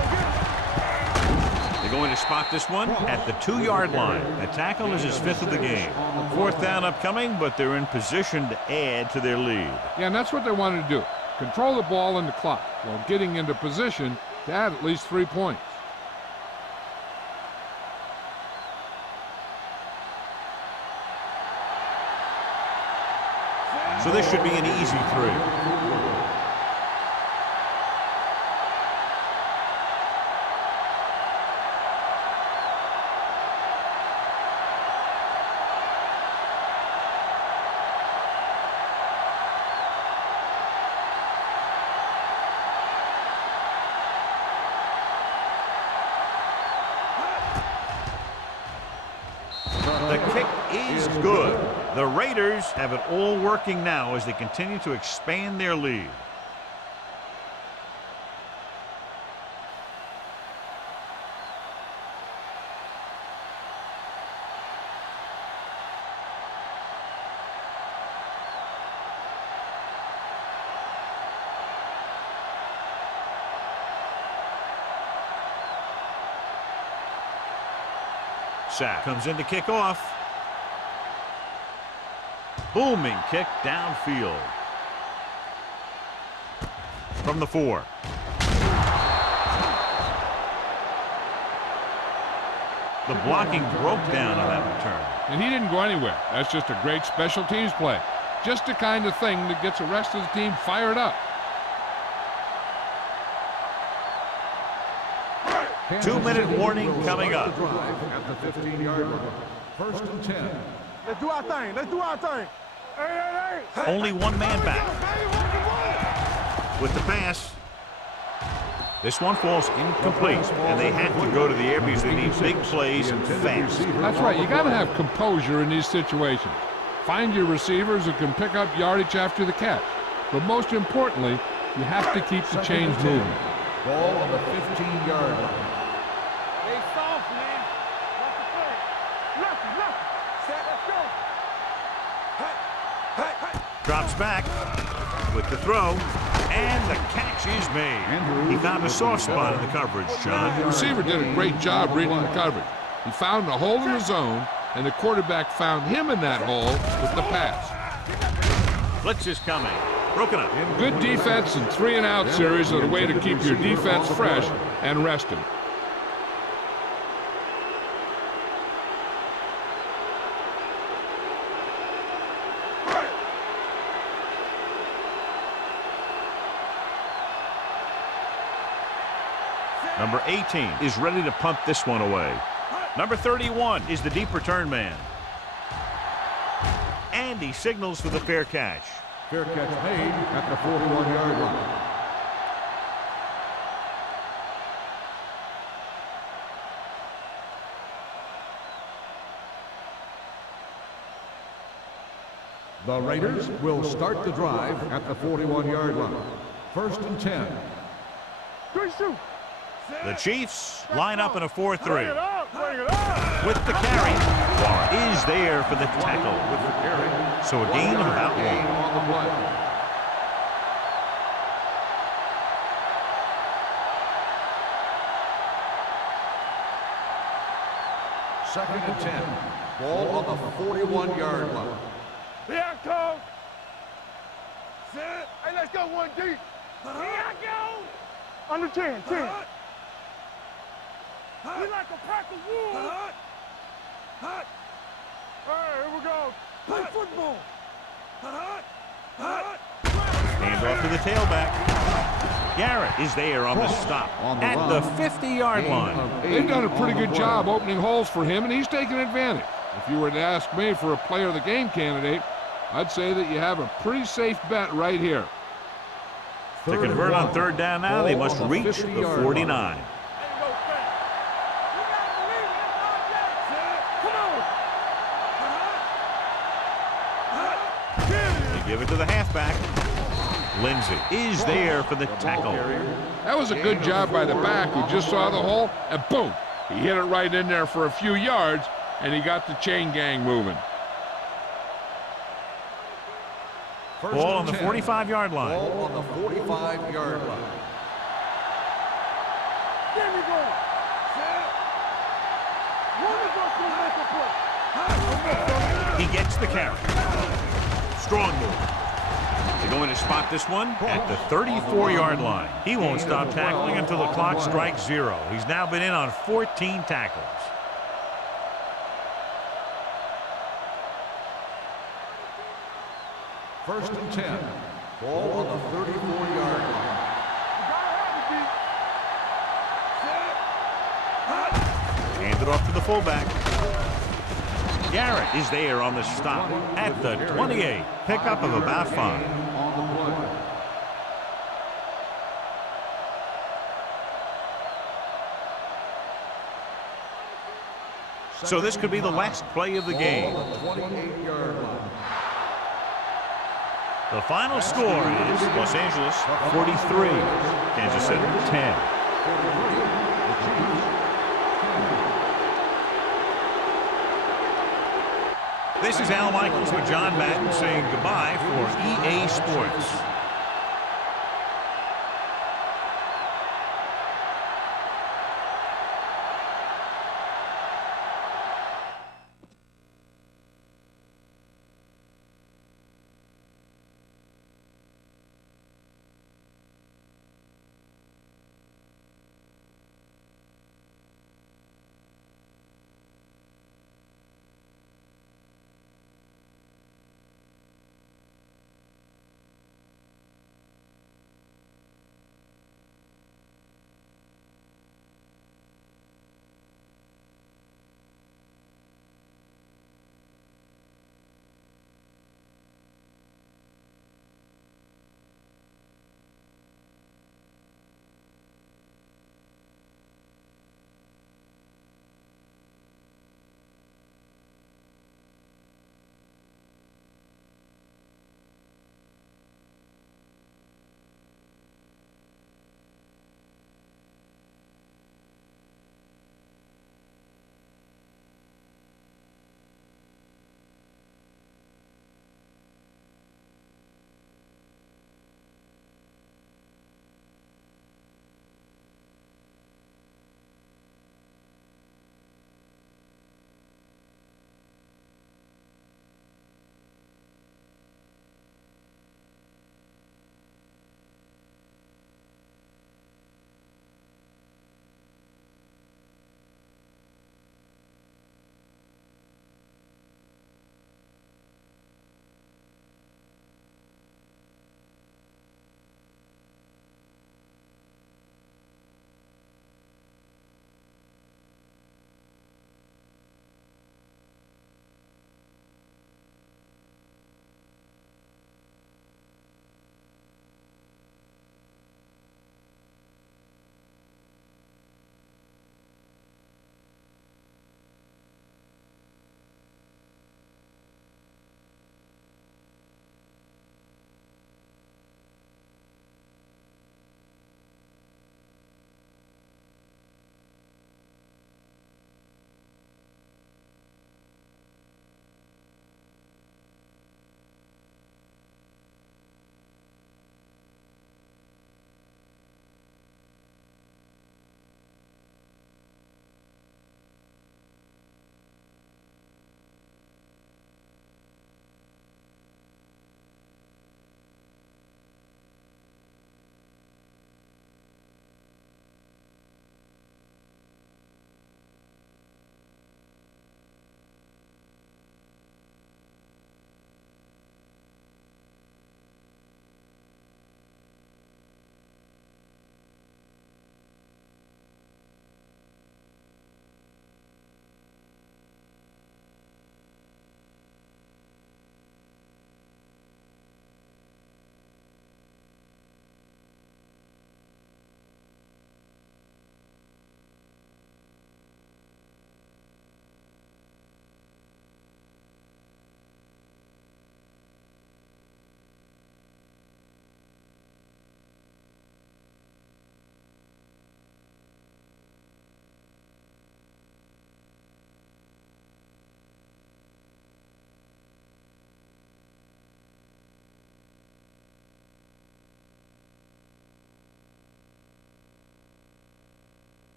They're going to spot this one at the 2-yard line. The tackle is his 5th of the game. 4th down upcoming, but they're in position to add to their lead. Yeah, and that's what they wanted to do. Control the ball and the clock while getting into position to add at least 3 points. So this should be an easy 3. The kick is good. The Raiders have it all working now as they continue to expand their lead. Sack comes in to kick off. Booming kick downfield. From the 4. The blocking broke down on that return. And he didn't go anywhere. That's just a great special teams play. Just the kind of thing that gets the rest of the team fired up. 2-minute warning coming up. At the 15-yard line. 1st and 10. Let's do our thing. Let's do our thing. Hey. Only one man back. With the pass. This one falls incomplete, and they have to go to the air because they need big plays and fast. That's right. You got to have composure in these situations. Find your receivers who can pick up yardage after the catch. But most importantly, you have to keep the chains moving. Ball on the 15-yard line. Stay soft, man. Watch the play. Left. Set. Let's go. Hey. Drops back with the throw, and the catch is made. He found a soft spot in the coverage, John. The receiver did a great job reading the coverage. He found a hole in the zone, and the quarterback found him in that hole with the pass. Blitz is coming. Broken up. Good defense and 3-and-out series are the way to keep your defense fresh and rested. Number 18 is ready to punt this one away. Number 31 is the deep return man. And he signals for the fair catch. Fair catch made at the 41-yard line. The Raiders will start the drive at the 41-yard line. 1st and 10. Good shoot. The Chiefs line up in a 4-3. Bring it up. With the carry, Barr is there for the tackle. With the carry. So a gain of about Gain 1. on the play. Second and 10. Ball on the 41-yard line. Here I come. Set. Hey, let's go one deep. Here I go. Under 10. We like a pack of wolves. Hey, here we go. Play football. Hand off to the tailback. Garrett is there on the stop at the 50-yard line. They've done a pretty good job opening holes for him, and he's taking advantage. If you were to ask me for a player of the game candidate, I'd say that you have a pretty safe bet right here. To convert on 3rd down now, they must reach the 49. They give it to the halfback. Lindsey is there for the tackle. That was a good job by the back who just saw the hole, and boom, he hit it right in there for a few yards, and he got the chain gang moving. Ball on the 45-yard line. Ball on the 45-yard line. There we go. Set. One of us will make a play. He gets the carry. Strong move. They're going to spot this one at the 34-yard line. He won't stop tackling until the clock strikes 0. He's now been in on 14 tackles. First and 10. Ball on the 34-yard line. Handed off to the fullback. Garrett is there on the stop at the 28. Pickup of about 5. On the play. So this could be the last play of the game. Ball on the 28-yard line. The final score is Los Angeles 43, Kansas City 10. This is Al Michaels with John Madden saying goodbye for EA Sports.